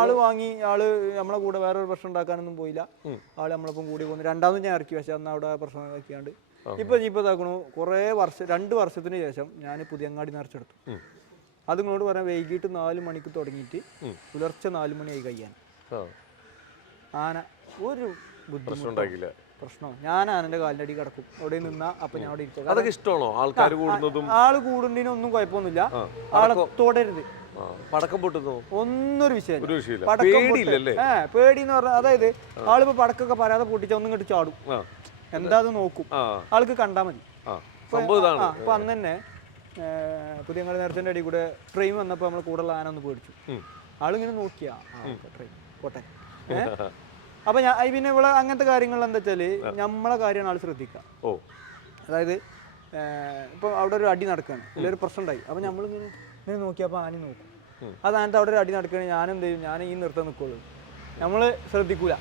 ആള് വാങ്ങി. ആള് നമ്മളെ കൂടെ വേറെ ഒരു പ്രശ്നം ഉണ്ടാക്കാനൊന്നും പോയില്ല. ആള് നമ്മളൊപ്പം കൂടി പോകുന്നു. രണ്ടാമതും ഞാൻ ഇറക്കി, പക്ഷെ അന്ന് അവിടെ പ്രശ്നം ഇറക്കിയാണ്ട് ഇപ്പൊ ഇതാക്കണു. കുറേ വർഷം 2 വർഷത്തിന് ശേഷം ഞാൻ പുതിയങ്ങാടി നേർച്ചെടുത്തു. അത് നിങ്ങളോട് പറയാൻ വൈകിട്ട് 4 മണിക്ക് തുടങ്ങിയിട്ട് പുലർച്ചെ 4 മണിയായി കഴിയാൻ. ആന ഒരു ബുദ്ധിമുട്ടുണ്ടാക്കില്ല. പ്രശ്നം ഞാൻ ആനന്റെ കാലിന്റെ അടി കിടക്കും, അവിടെ നിന്നാ. അപ്പൊ ഞാൻ അവിടെ ഇരിക്കും. അതൊക്കെ ഇഷ്ടമാണോ? ആൾക്കാർ കൂടുന്നതും ആള് കൂടുന്നതിനൊന്നും കുഴപ്പമൊന്നുമില്ല. ആളെ തൊടരുത്, പടക്കം പൊട്ടുന്നു ഒന്നൊരു വിഷയം. പേടി എന്ന് പറഞ്ഞാൽ അതായത് ആളിപ്പോ പടക്കൊക്കെ പറയാതെ പൊട്ടിച്ച ഒന്നും ഇങ്ങോട്ട് ചാടും. എന്താ അത് നോക്കും, ആൾക്ക് കണ്ടാ മതി. അപ്പൊ അന്ന് തന്നെ പുതിയങ്ങാടി നേർച്ചന്റെ അടി കൂടെ ട്രെയിൻ വന്നപ്പോ നമ്മളെ കൂടെയുള്ള ആന ഒന്ന് പേടിച്ചു. ആളിങ്ങനെ നോക്കിയാ ട്രെയിൻ പോട്ടെ. അപ്പൊ ഞാൻ പിന്നെ ഇവിടെ അങ്ങനത്തെ കാര്യങ്ങൾ എന്താ വെച്ചാല് നമ്മളെ കാര്യമാണ് ആൾ ശ്രദ്ധിക്കുക. അതായത് ഇപ്പൊ അവിടെ ഒരു അടി നടക്കുകയാണ്, വലിയൊരു പ്രശ്നം ഉണ്ടായി. അപ്പൊ നമ്മളിങ്ങനെ നോക്കിയപ്പോ ആന നോക്കും. അതായത് അവിടെ ഒരു അടി നടക്കുകയാണെങ്കിൽ ഞാൻ എന്ത് ചെയ്യും, ഞാൻ ഈ നിർത്താൻ നിൽക്കുള്ളൂ, നമ്മള് ശ്രദ്ധിക്കൂല.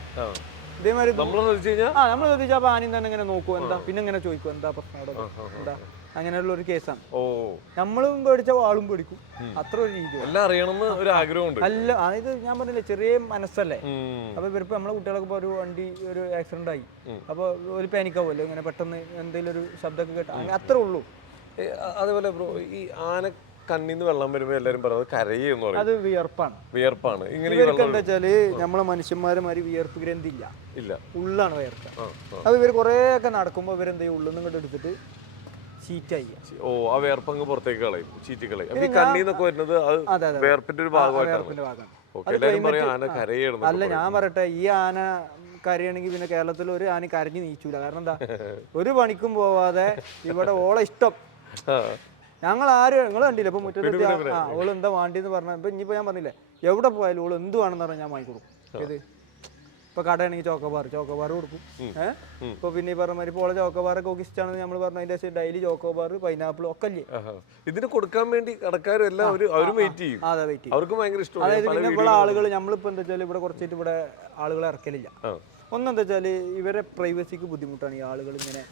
ഇതേമാതിരി നമ്മൾ ശ്രദ്ധിച്ചപ്പോ ആനയും തന്നെ ഇങ്ങനെ നോക്കും, എന്താ പിന്നെ ഇങ്ങനെ ചോദിക്കും എന്താ പ്രശ്നം അവിടെ, എന്താ അങ്ങനെയുള്ള ഒരു കേസാണ്. നമ്മളും പേടിച്ച ആളും പേടിക്കും, അത്ര ഒരു രീതി. അല്ല അതായത് ഞാൻ പറഞ്ഞില്ലേ, ചെറിയ മനസ്സല്ലേ. അപ്പൊ ഇവരിപ്പോ നമ്മളെ കുട്ടികളൊക്കെ ഒരു വണ്ടി ഒരു ആക്സിഡന്റ് ആയി, അപ്പൊ ഒരു പാനിക്കാവുമല്ലോ, ഇങ്ങനെ പെട്ടെന്ന് എന്തെങ്കിലും ഒരു ശബ്ദമൊക്കെ കേട്ട അത്രേ ഉള്ളൂ. അതേപോലെ ബ്രോ, ഈ ആന കണ്ണിന്ന് വെള്ളം വരുമ്പോ എല്ലാരും പറയുന്നത് കരയെന്ന് പറയും. അത് വിയർപ്പാണ്. ഇങ്ങനെ എന്താ വെച്ചാല് നമ്മളെ മനുഷ്യന്മാരുമാതിരി വിയർപ്പ് ഗ്രന്ഥി ഇല്ല, ഉള്ളാണ് വിയർപ്പ്. അപ്പൊ ഇവര് കൊറേ ഒക്കെ നടക്കുമ്പോ ഇവരെന്താ ഉള്ളൊന്നും കൊണ്ട് എടുത്തിട്ട് ചീറ്റായി. ആ വിയർപ്പങ്ങ് പുറത്തേക്ക് കളയും, ചീറ്റി കളയും. കണ്ണീന്നൊക്കെ വരുന്നത് വിയർപ്പിന്റെ ഒരു ഭാഗമായിട്ടാണ്. അല്ല ഞാൻ പറയട്ടെ, ഈ ആന കരയാണെങ്കിൽ പിന്നെ കേരളത്തിൽ ഒരു ആന കരഞ്ഞു നീച്ചൂല. കാരണം എന്താ, ഒരു പണിക്കും പോവാതെ ഇവിടെ ഓളെ ഇഷ്ടം. ഞങ്ങൾ ആരും നിങ്ങൾ കണ്ടില്ല ഇപ്പൊ മുറ്റത്ത് ഓള് എന്താ വാണ്ടിന്ന് പറഞ്ഞ. ഇപ്പൊ ഇനിയിപ്പോ ഞാൻ പറഞ്ഞില്ലേ, എവിടെ പോയാലും ഓള് എന്ത് വേണമെന്ന് പറഞ്ഞാൽ ഞാൻ വാങ്ങിക്കൊടുക്കും. ഇത് ഇപ്പൊ കടയാണെങ്കിൽ ചോക്കോബാർ കൊടുക്കും. ഇപ്പൊ പിന്നെ ഈ പറഞ്ഞ മാതിരി പോളെ ചോക്കോബാറൊക്കെ ഒക്കെ ഇഷ്ടമാണെന്ന് നമ്മൾ പറഞ്ഞു. അതിന്റെ ശേഷം ഡെയിലി ചോക്കോബാർ, പൈനാപ്പിൾ ഒക്കെ അല്ലേ ഇതിന് കൊടുക്കാൻ വേണ്ടി കടക്കാരും എല്ലാം അവരും വെയിറ്റ് ചെയ്യും. അതെ, വെയിറ്റ് ചെയ്യും. അവർക്ക് ഭയങ്കര ഇഷ്ടമാണ്. അതായത് പിന്നെ ഇവിടെ ആളുകൾ നമ്മളിപ്പോ എന്താ വെച്ചാൽ ഇവിടെ കുറച്ചായിട്ട് ഇവിടെ ആളുകളെ ഇറക്കലില്ല. ഒന്നെന്താ വെച്ചാല് ഇവരെ പ്രൈവസിക്ക് ബുദ്ധിമുട്ടാണ് ഈ ആളുകൾ ഇങ്ങനെ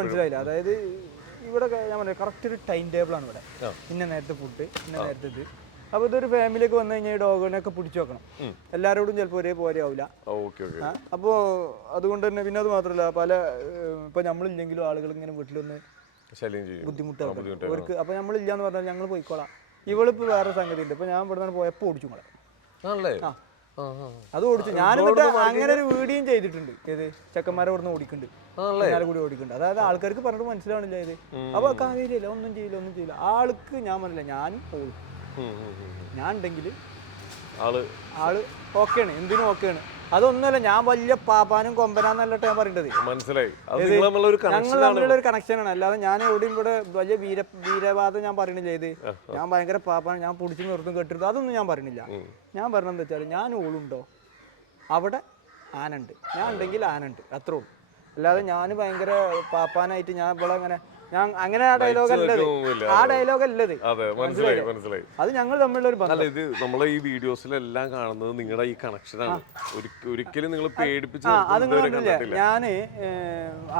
മനസ്സിലായില്ല. അതായത് ഇവിടെ ഞാൻ പറയാം കറക്റ്റ് ഒരു ടൈം ടേബിൾ ആണ് ഇവിടെ. ഇന്ന നേരത്തെ ഫുഡ്, ഇന്ന നേരത്തെ ഇത്. അപ്പൊ ഇതൊരു ഫാമിലിയൊക്കെ വന്നു കഴിഞ്ഞാൽ ഈ ഡോഗിനെയൊക്കെ പിടിച്ചു വെക്കണം. എല്ലാവരോടും ചിലപ്പോൾ ഒരേപോലെ ആവില്ല. അപ്പോൾ അതുകൊണ്ട് തന്നെ പിന്നെ അത് മാത്രമല്ല ഇപ്പൊ നമ്മളില്ലെങ്കിലും ആളുകൾ ഇങ്ങനെ വീട്ടിലൊന്ന് ബുദ്ധിമുട്ടാവും അവർക്ക്. അപ്പൊ നമ്മളില്ലാന്ന് പറഞ്ഞാൽ ഞങ്ങൾ പോയിക്കോളാം. ഇവളിപ്പോ വേറെ സംഗതി ഉണ്ട്. ഇപ്പൊ ഞാൻ ഇവിടെ നിന്ന് പോയപ്പോ ഓടിച്ചു നമ്മളെ. അത് ഓടിച്ചു. ഞാനിവിടെ അങ്ങനെ ഒരു വീഡിയോയും ചെയ്തിട്ടുണ്ട്. ഏത് ചെക്കന്മാരെ ഇവിടെ നിന്ന് ഓടിക്കുന്നുണ്ട്, കൂടി ഓടിക്കുന്നുണ്ട്. അതായത് ആൾക്കാർക്ക് പറഞ്ഞിട്ട് മനസ്സിലാവണില്ല ഇത്. അപ്പൊ കാര്യമില്ല, ഒന്നും ചെയ്യില്ല. ആൾക്ക് ഞാൻ പറഞ്ഞില്ല, ഞാനും പോവും. ഞാൻ ഉണ്ടെങ്കിൽ ആള് ഓക്കെയാണ്, എന്തിനും ഓക്കെയാണ്. അതൊന്നുമല്ല, ഞാൻ വലിയ പാപ്പാനും കൊമ്പനാന്നല്ല ഞാൻ പറയേണ്ടത്. മനസ്സിലായി, ഞങ്ങൾ തമ്മിലുള്ള ഒരു കണക്ഷനാണ്. അല്ലാതെ ഞാൻ എവിടെയും ഇവിടെ വലിയ വീരവാദം ഞാൻ പറയണില്ല. ഇത് ഞാൻ ഭയങ്കര പാപ്പാണ്, ഞാൻ പിടിച്ചു നിർത്തും കെട്ടിരുത്, അതൊന്നും ഞാൻ പറയണില്ല. ഞാൻ പറഞ്ഞെന്താ വെച്ചാൽ ഞാൻ ഓളുണ്ടോ അവിടെ ആനുണ്ട്, ഞാൻ ഉണ്ടെങ്കിൽ ആനുണ്ട്, അത്രേ ഉള്ളൂ. അല്ലാതെ ഞാൻ ഭയങ്കര പാപ്പാനായിട്ട് ഞാൻ ഇവിടെ അങ്ങനെ ആ ഡയലോഗ് അല്ലത്. അത് ഞങ്ങൾ തമ്മിലുള്ള ഒരു ബന്ധം. ഇത് നമ്മളെ ഈ വീഡിയോസിലെല്ലാം കാണുന്നത് നിങ്ങളുടെ ഈ കണക്ഷനാണ്. ഒരിക്കലും നിങ്ങൾ പേടിപ്പിച്ചു അത് കണ്ടില്ല. ഞാന്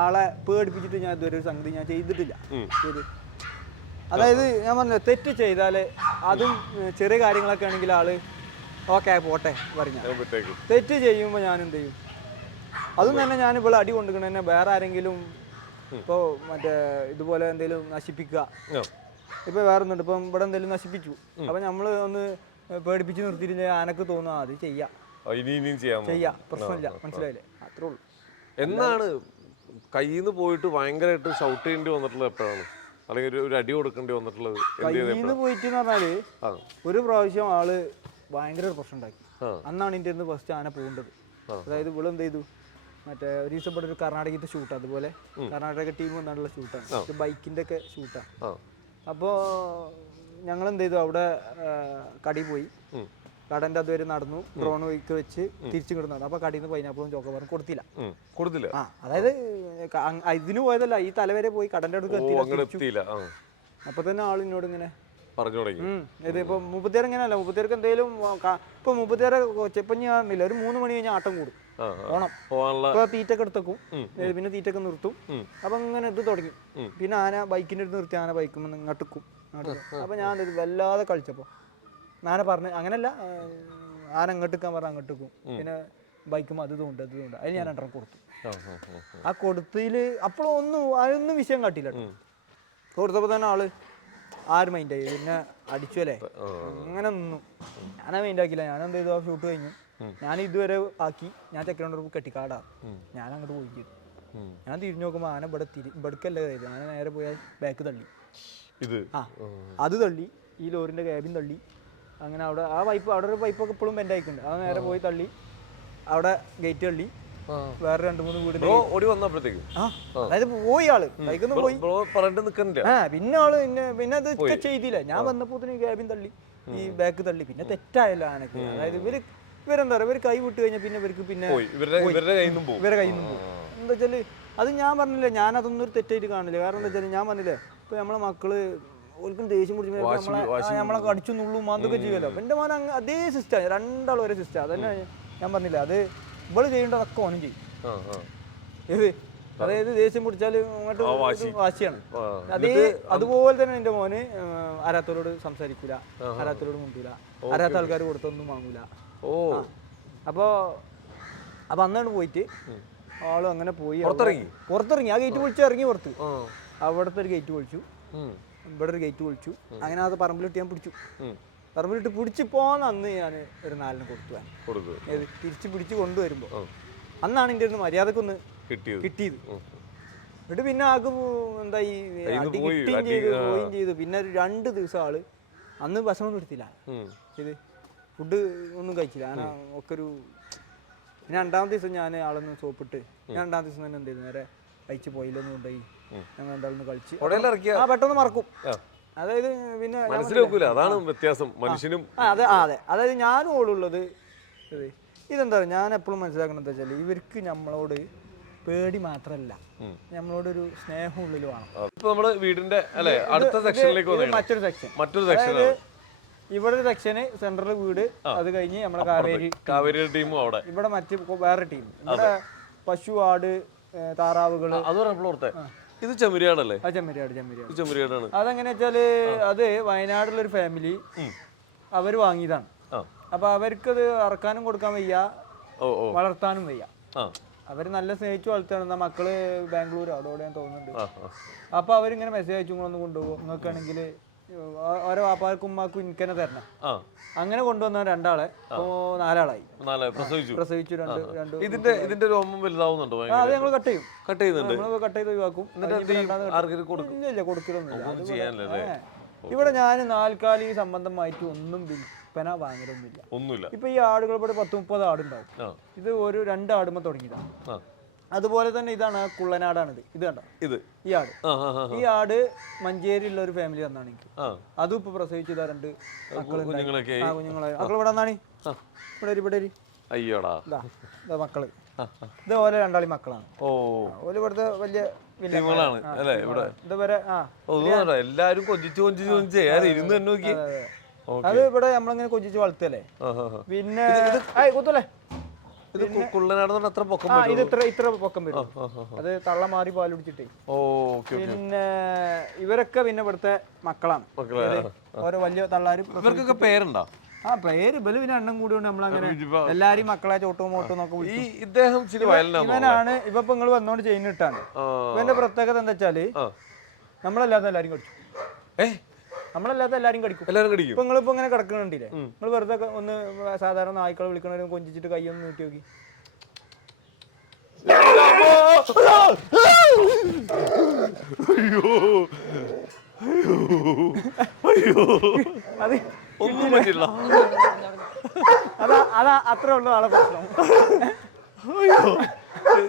ആളെ പേടിപ്പിച്ചിട്ട് ഞാൻ ഇതുവരെ ഒരു സംഗതി ഞാൻ ചെയ്തിട്ടില്ല. അതായത് ഞാൻ പറഞ്ഞു, തെറ്റ് ചെയ്താല് അതും ചെറിയ കാര്യങ്ങളൊക്കെ ആണെങ്കിൽ ആള് ഓക്കെ പോട്ടെ പറഞ്ഞ. തെറ്റ് ചെയ്യുമ്പോ ഞാൻ എന്ത് ചെയ്യും, അതും തന്നെ ഞാൻ ഇപ്പോൾ അടി കൊണ്ടുവന്നെ വേറെ ആരെങ്കിലും ഇപ്പോ മറ്റേ ഇതുപോലെ എന്തെങ്കിലും നശിപ്പിക്കുക. ഇപ്പൊ വേറെ ഒന്നുണ്ട്, ഇപ്പം ഇവിടെ എന്തെങ്കിലും നശിപ്പിച്ചു, അപ്പൊ നമ്മള് ഒന്ന് പേടിപ്പിച്ച് നിർത്തിയില്ല, ആനക്ക് തോന്നുക അത് ചെയ്യാം, പ്രശ്നമില്ല. മനസ്സിലായില്ലേ? അത്രേ ഉള്ളൂ. എന്നാണ് കയ്യിൽ നിന്ന് പോയിട്ട് ഭയങ്കരമായിട്ട് ഷൗട്ട് ചെയ്യേണ്ടി വന്നിട്ടുള്ളത് എപ്പോഴാണ്, അല്ലെങ്കിൽ ഒരു അടി കൊടുക്കേണ്ടി വന്നിട്ടുള്ളത്? കയ്യിൽ നിന്ന് പോയിട്ട് എന്ന് പറഞ്ഞാല് ഒരു പ്രാവശ്യം ആള് ഭയങ്കര ഒരു പ്രശ്നം ഉണ്ടാക്കി. അന്നാണ് എൻ്റെ അടുത്ത് ഫസ്റ്റ് ആന പോകേണ്ടത്. അതായത് ഇവിടെ എന്ത് ചെയ്തു, മറ്റേ ഒരു ദിവസം ഇവിടെ ഒരു കർണാടകത്തെ ഷൂട്ടാണ്. അതുപോലെ കർണാടക ടീം വന്നാണ്ടുള്ള ഷൂട്ടാണ്, ബൈക്കിന്റെ ഒക്കെ ഷൂട്ടാണ്. അപ്പോൾ ഞങ്ങൾ എന്ത് ചെയ്തു, അവിടെ കടയിൽ പോയി, കടന്റെ അതുവരെ നടന്നു, ഡ്രോൺ വൈക്ക് വെച്ച് തിരിച്ചു കിടന്നു. അപ്പൊ കടയിൽ നിന്ന് പൈനാപ്പിളും ചോക്കോബാറും കൊടുത്തില്ല. അതായത് ഇതിന് പോയതല്ല, ഈ തലവരെ പോയി കടന്റെ അടുത്ത് എത്തിയില്ല. അപ്പൊ തന്നെ ആളിനോട് ഇങ്ങനെ ഇത് ഇപ്പൊ മുപ്പത്തിയാറ് ഇങ്ങനെയല്ല, മുപ്പത്തിയാർക്ക് എന്തെങ്കിലും ഇപ്പൊ മുപ്പത്തിയാറ് ചെപ്പഞ്ഞില്ല, ഒരു 3 മണി കഴിഞ്ഞാൽ ആട്ടം കൂടും, ഓണം. ഇപ്പൊ തീറ്റൊക്കെ എടുത്തേക്കും, പിന്നെ തീറ്റൊക്കെ നിർത്തും. അപ്പൊ ഇങ്ങനെ ഇത് തുടങ്ങി. പിന്നെ ആന ബൈക്കിന്റെ അടുത്ത് നിർത്തി ആന ബൈക്കുമ്പോൾ ഇങ്ങോട്ടുക്കും. അപ്പൊ ഞാൻ വല്ലാതെ കളിച്ചപ്പോ ആന പറഞ്ഞ് അങ്ങനല്ല, ആന അങ്ങോട്ടിക്കാൻ പറഞ്ഞ അങ്ങോട്ടിക്കും. പിന്നെ ബൈക്കും അതുകൊണ്ട് അതിന് ഞാൻ 2 കൊടുത്തു. ആ കൊടുത്തതില് അതൊന്നും വിഷയം കാട്ടില്ല. കൊടുത്തപ്പോ തന്നെ ആള് ആര് മൈൻഡായി, പിന്നെ അടിച്ചു അല്ലേ, അങ്ങനെ നിന്നു. ഞാനാ മൈൻഡ് ആക്കില്ല. ഞാൻ എന്ത് ചെയ്തു, ആ ഷൂട്ട് കഴിഞ്ഞു, ഞാൻ ഇതുവരെ ആക്കി, ഞാൻ ചെക്കനോട് കെട്ടിക്കാടാ, ഞാൻ അങ്ങോട്ട് പോയി ചെയ്തു. ഞാൻ തിരിഞ്ഞു നോക്കുമ്പോൾ ആന ഇവിടക്കല്ല കയറി, ആന നേരെ പോയാൽ ബാക്ക് തള്ളി. അത് തള്ളി, ഈ ലോറിന്റെ ക്യാബിൻ തള്ളി. അങ്ങനെ അവിടെ ആ പൈപ്പ്, അവിടെ ഒരു പൈപ്പൊക്കെ ഇപ്പോഴും ബെൻഡ് ആയിക്കുണ്ട്, അത് നേരെ പോയി തള്ളി, അവിടെ ഗേറ്റ് തള്ളി. വേറെ 2-3 വീട് ഓടി വന്നപ്പോഴത്തേക്കും അതായത് പോയി ആള് ബൈക്കൊന്നും പോയി. പിന്നെ ആള് പിന്നെ അത് ചെയ്തില്ല. ഞാൻ വന്നപ്പോ ക്യാബിൻ തള്ളി, ഈ ബാക്ക് തള്ളി. പിന്നെ തെറ്റായല്ലോ ആനക്ക്. അതായത് ഇവരെന്താ പറയാ, ഇവര് കൈ വിട്ട് കഴിഞ്ഞാൽ പിന്നെ ഇവർക്ക് പിന്നെ ഇവരുടെ കയ്യിൽ നിന്നും പോകും. എന്താ വെച്ചാല് അത് ഞാൻ പറഞ്ഞില്ലേ, ഞാൻ അതൊന്നും ഒരു തെറ്റായിട്ട് കാണില്ല. കാരണം എന്താ വെച്ചാൽ ഞാൻ പറഞ്ഞില്ലേ, ഇപ്പൊ നമ്മളെ മക്കള് ഒരിക്കലും ദേഷ്യം പിടിച്ച് നമ്മളെ കടിച്ചു നുള്ളും അതൊക്കെ ചെയ്യുമല്ലോ. എന്റെ മോൻ അതേ സിസ്റ്റം, 2 ആളും ഒരേ സിസ്റ്റം. അതന്നെ ഞാൻ പറഞ്ഞില്ല, അത് ഇവള് ചെയ്യേണ്ടതൊക്കെ ഓനും ചെയ്യും. അതായത് ദേഷ്യം പിടിച്ചാല് അങ്ങോട്ട് വാശിയാണ്. അതുപോലെ തന്നെ എന്റെ മോന് ആരാത്തവരോട് സംസാരിക്കൂല, ആരാത്തവരോട് മുണ്ടൂല, ആരാത്ത ആൾക്കാർ കൊടുത്തൊന്നും വാങ്ങൂല. അപ്പൊ അന്നാണ് പോയിട്ട് ആള് അങ്ങനെ പോയി പുറത്തിറങ്ങി. ആ ഗേറ്റ് പൊളിച്ച് ഇറങ്ങി പുറത്ത്. അവിടുത്തെ ഒരു ഗേറ്റ് പൊളിച്ചു, ഇവിടെ ഒരു ഗേറ്റ് പൊളിച്ചു. അങ്ങനെ അത് പറമ്പിലിട്ട് ഞാൻ പിടിച്ചു. പറമ്പിലിട്ട് പിടിച്ച് പോന്ന അന്ന് ഞാൻ ഒരു 4 കൊടുത്തു. തിരിച്ച് പിടിച്ച് കൊണ്ടുവരുമ്പോ അന്നാണ് എൻ്റെ അടുത്ത് മര്യാദക്കൊന്ന് കിട്ടിയത്. എന്നിട്ട് പിന്നെ ആൾക്ക് എന്താ ഈ അടി കിട്ടുകയും ചെയ്തു. പിന്നെ ഒരു 2 ദിവസം ആള് അന്ന് ഭക്ഷണം എടുത്തില്ല, ഇത് ഫുഡ് ഒന്നും കഴിച്ചില്ല. ഞാൻ ഒക്കെ ഒരു പിന്നെ 2ാമത്തെ ദിവസം ഞാൻ ആളൊന്ന് സോപ്പിട്ട്, ഞാൻ 2ാമത്തെ ദിവസം തന്നെ എന്ത് ചെയ്തു, നേരെ കഴിച്ച് പോയില്ലൊന്നും കൊണ്ടുപോയി ഞങ്ങൾ രണ്ടാളൊന്ന് കളിച്ച് പെട്ടെന്ന് മറക്കും. അതായത് പിന്നെ മനസ്സിലാക്കൂല, അതാണ് വ്യത്യാസം മനുഷ്യനും. അതെ, അതായത് ഞാനും ഓളുള്ളത് ഇതെന്താ പറയുക, ഞാൻ എപ്പോഴും മനസ്സിലാക്കുന്നത് എന്താ വെച്ചാൽ ഇവർക്ക് നമ്മളോട് പേടി മാത്രമല്ല, നമ്മളോടൊരു സ്നേഹം ഉള്ളിൽ വേണം. ഇപ്പൊ നമ്മള് വീടിന്റെ അല്ലെ അടുത്ത സെക്ഷനിലേക്ക് മറ്റൊരു സെക്ഷൻ ഇവിടെ ഒരു സെക്ഷന് സെൻട്രൽ വീട്, അത് കഴിഞ്ഞ് നമ്മുടെ കാവേരി ടീമും അവിടെ, ഇവിടെ വേറെ ടീം, ഇവിടെ പശു, ആട്, താറാവുകള്. അത് പറഞ്ഞപ്പോഴത്തെ ഇത് ചെമ്മരിയാടല്ലേ? ചെമ്മരിയാടാണ്. അതെങ്ങനെ വെച്ചാല് അത് വയനാട്ടിലൊരു ഫാമിലി അവര് വാങ്ങിയതാണ്. അപ്പൊ അവർക്കത് ഇറക്കാനും കൊടുക്കാൻ വയ്യ, വളർത്താനും വയ്യ. അവര് നല്ല സ്നേഹിച്ചു വളർത്തുകയാണ്. മക്കള് ബാംഗ്ലൂർ അവിടെ ഞാൻ തോന്നുന്നുണ്ട്. അപ്പൊ അവരിങ്ങനെ മെസ്സേജ് അയച്ചു, നിങ്ങളൊന്ന് കൊണ്ടുപോകും, നിങ്ങൾക്കാണെങ്കിൽ ഓരോ വാപ്പാർക്കും ഉമ്മാക്കും എനിക്കെന്നെ തരണം. അങ്ങനെ കൊണ്ടുവന്ന രണ്ടാളെ ഇപ്പോ 4 ആളായി പ്രസവിച്ചു. ഇതിന്റെ രോമം വലുതാവുന്നുണ്ടോ? അത് ഞങ്ങൾ കട്ട് ചെയ്യുന്നുണ്ട്, നമ്മള് കട്ട് ചെയ്ത് ഒഴിവാക്കും. ഇല്ല, കൊടുക്കലൊന്നുമില്ല. ഇവിടെ ഞാൻ നാൽക്കാലി സംബന്ധമായിട്ട് ഒന്നും വിൽപ്പന വാങ്ങലൊന്നുമില്ല. ഇപ്പൊ ഈ ആടുകൾ ഇവിടെ 10-30 ആടുണ്ടാവും. ഇത് ഒരു 2 ആടുമ്പോ തുടങ്ങിയതാണ്. അതുപോലെ തന്നെ ഇതാണ് കുള്ളനാടാണിത്. ഇത് കണ്ടോ, ഈ ആട് മഞ്ചേരിയുള്ള ഒരു ഫാമിലി തന്നാണ് എനിക്ക്. അതും ഇപ്പൊ പ്രസവിച്ചതാ 2 കുഞ്ഞുങ്ങളെ. മക്കൾ ഇവിടെ വന്നാണ്, ഇവിടെ അയ്യോടാ മക്കള്. ഇതുപോലെ 2 മക്കളാണ്. ഓല് ഇവിടുത്തെ വലിയ എല്ലാരും അത് ഇവിടെ നമ്മളിങ്ങനെ കൊഞ്ചിച്ച് വളർത്തല്ലേ. പിന്നെ കുത്തല്ലേ, ഇത് അത്ര പൊക്കം ഇത് ഇത്ര പൊക്കം വരും. അത് തള്ള മാറി പാൽ കുടിച്ചിട്ടേ. പിന്നെ ഇവരൊക്കെ പിന്നെ ഇവിടുത്തെ മക്കളാണ്, ഓരോ വലിയ തള്ളാരും. ഇവർക്കൊക്കെ പേരുണ്ടോ? പേര് ബലു പിന്നെ എണ്ണം കൂടി കൊണ്ട് നമ്മളങ്ങനെ എല്ലാരും മക്കളെ ചോട്ടോ മോട്ടോ എന്നൊക്കെ. ഇവനാണ് ഇപ്പൊ നിങ്ങൾ വന്നോണ്ട് ചെയ്യുന്നിട്ടാണ്. ഇവന്റെ പ്രത്യേകത എന്താ വെച്ചാല് നമ്മളല്ലാത്ത എല്ലാരും കടിച്ചു. നമ്മളല്ലാത്ത എല്ലാരും കടിക്കും. ഇപ്പൊ നിങ്ങളിപ്പോ ഇങ്ങനെ കിടക്കണുണ്ടില്ലേ, നിങ്ങൾ വെറുതെ ഒന്ന് സാധാരണ നായ്ക്കളെ വിളിക്കണവരും കൊഞ്ചിച്ചിട്ട് കൈയൊന്ന് നീട്ടി നോക്കി. അതാ അത്രേ ഉള്ളു ആളെ പ്രശ്നം.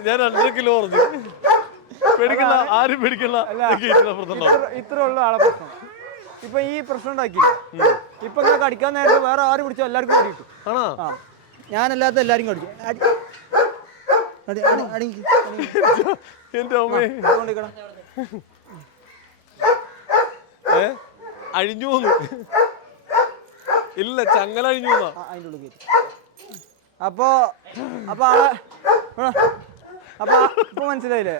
ഞാൻ 2 കിലോ ഇത്ര ഉള്ളു ആളെ പ്രശ്നം. ഇപ്പൊ ഈ പ്രശ്നം ഉണ്ടാക്കിയില്ല. ഇപ്പൊ ഇങ്ങനെ കടിക്കാൻ നേരത്തെ വേറെ ആര് പിടിച്ചോ എല്ലാവർക്കും കടിയിട്ടു. ഞാനല്ലാത്ത എല്ലാരും കടിച്ചു. അഴിഞ്ഞു പോന്നു. ഇല്ല, ചങ്ങല അഴിഞ്ഞു പോന്നാ അതിന്റെ ഉള്ളിൽ കയറ്റി. അപ്പൊ ആളെ ഇപ്പൊ മനസ്സിലായില്ലേ?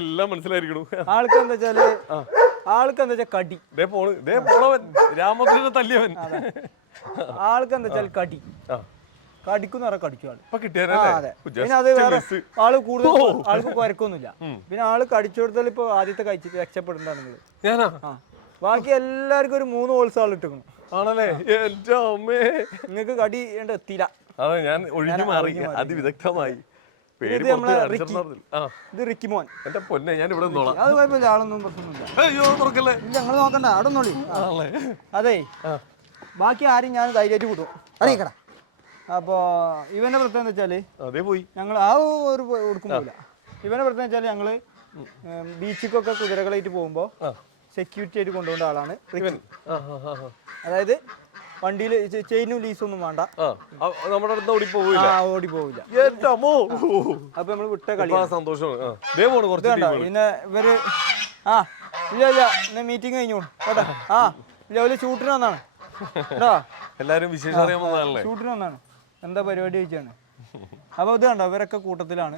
എല്ലാം മനസ്സിലായിരിക്കണു. ആൾക്ക് എന്താ വെച്ചാൽ കടി. രാമകൃഷ്ണനെ തല്ലിയവൻ. ആൾക്ക് എന്താ വെച്ചാൽ കടി. കടിക്കുന്ന പറഞ്ഞാൽ കടിക്കും ആള്. അതെ. പിന്നെ അത് വേറെ ആള് കൂടുതൽ ആൾക്ക് കുരക്കൊന്നുമില്ല. പിന്നെ ആള് കടിച്ചു കൊടുത്താൽ ഇപ്പൊ ആദ്യത്തെ കഴിച്ചിട്ട് രക്ഷപ്പെടേണ്ടതാണ് നിങ്ങൾ. ബാക്കി എല്ലാവർക്കും ഒരു 3 ഹോൾസ് ആൾ ഇട്ടിക്കണം. ആണല്ലേ? നിങ്ങൾക്ക് കടി എത്തിയില്ല. അതെ, ഞാൻ ഒഴിഞ്ഞു മാറി അതിവിദഗ്ധമായി. ഇത് റിക്കിമോൻ. എന്റെ പൊന്നെ, ഞാൻ ഇവിടെ അത് കുഴപ്പമില്ല, ആളൊന്നും പ്രശ്നമൊന്നുമില്ല. ഇല്ല, നിങ്ങൾ നോക്കണ്ട, അവിടെ നോളി. അതെ, ബാക്കി ആരും ഞാൻ ധൈര്യമായിട്ട് കൂട്ടും. അറിയിക്കട. അപ്പൊ ഇവന്റെ പ്രത്യേകം എന്താ വെച്ചാല് ഞങ്ങൾ ഒരു കൊടുക്കും പോകില്ല. ഇവന്റെ പ്രത്യേകം വെച്ചാല് ഞങ്ങള് ബീച്ചിക്കൊക്കെ കുതിരകളായിട്ട് പോകുമ്പോ സെക്യൂരിറ്റി ആയിട്ട് കൊണ്ടുപോകുന്ന ആളാണ്. അതായത് വണ്ടിയിൽ ചെയിനും ലീസൊന്നും വേണ്ട, നമ്മുടെ അടുത്ത് ഓടി പോവില്ല. അപ്പൊ നമ്മള് വിട്ട കളി സന്തോഷം. പിന്നെ ഇവര് ഇല്ല മീറ്റിംഗ് കഴിഞ്ഞു കേട്ടാ. ഇല്ല, ഷൂട്ടിന് വന്നാണ് എല്ലാരും വിശേഷം അറിയാൻ വന്നതാണല്ലേ? ഷൂട്ടിന് വന്നാണ്. എന്താ പരിപാടി ചോദിച്ചാണ്. അപ്പൊ ഇത് കണ്ടോ, ഇവരൊക്കെ കൂട്ടത്തിലാണ്.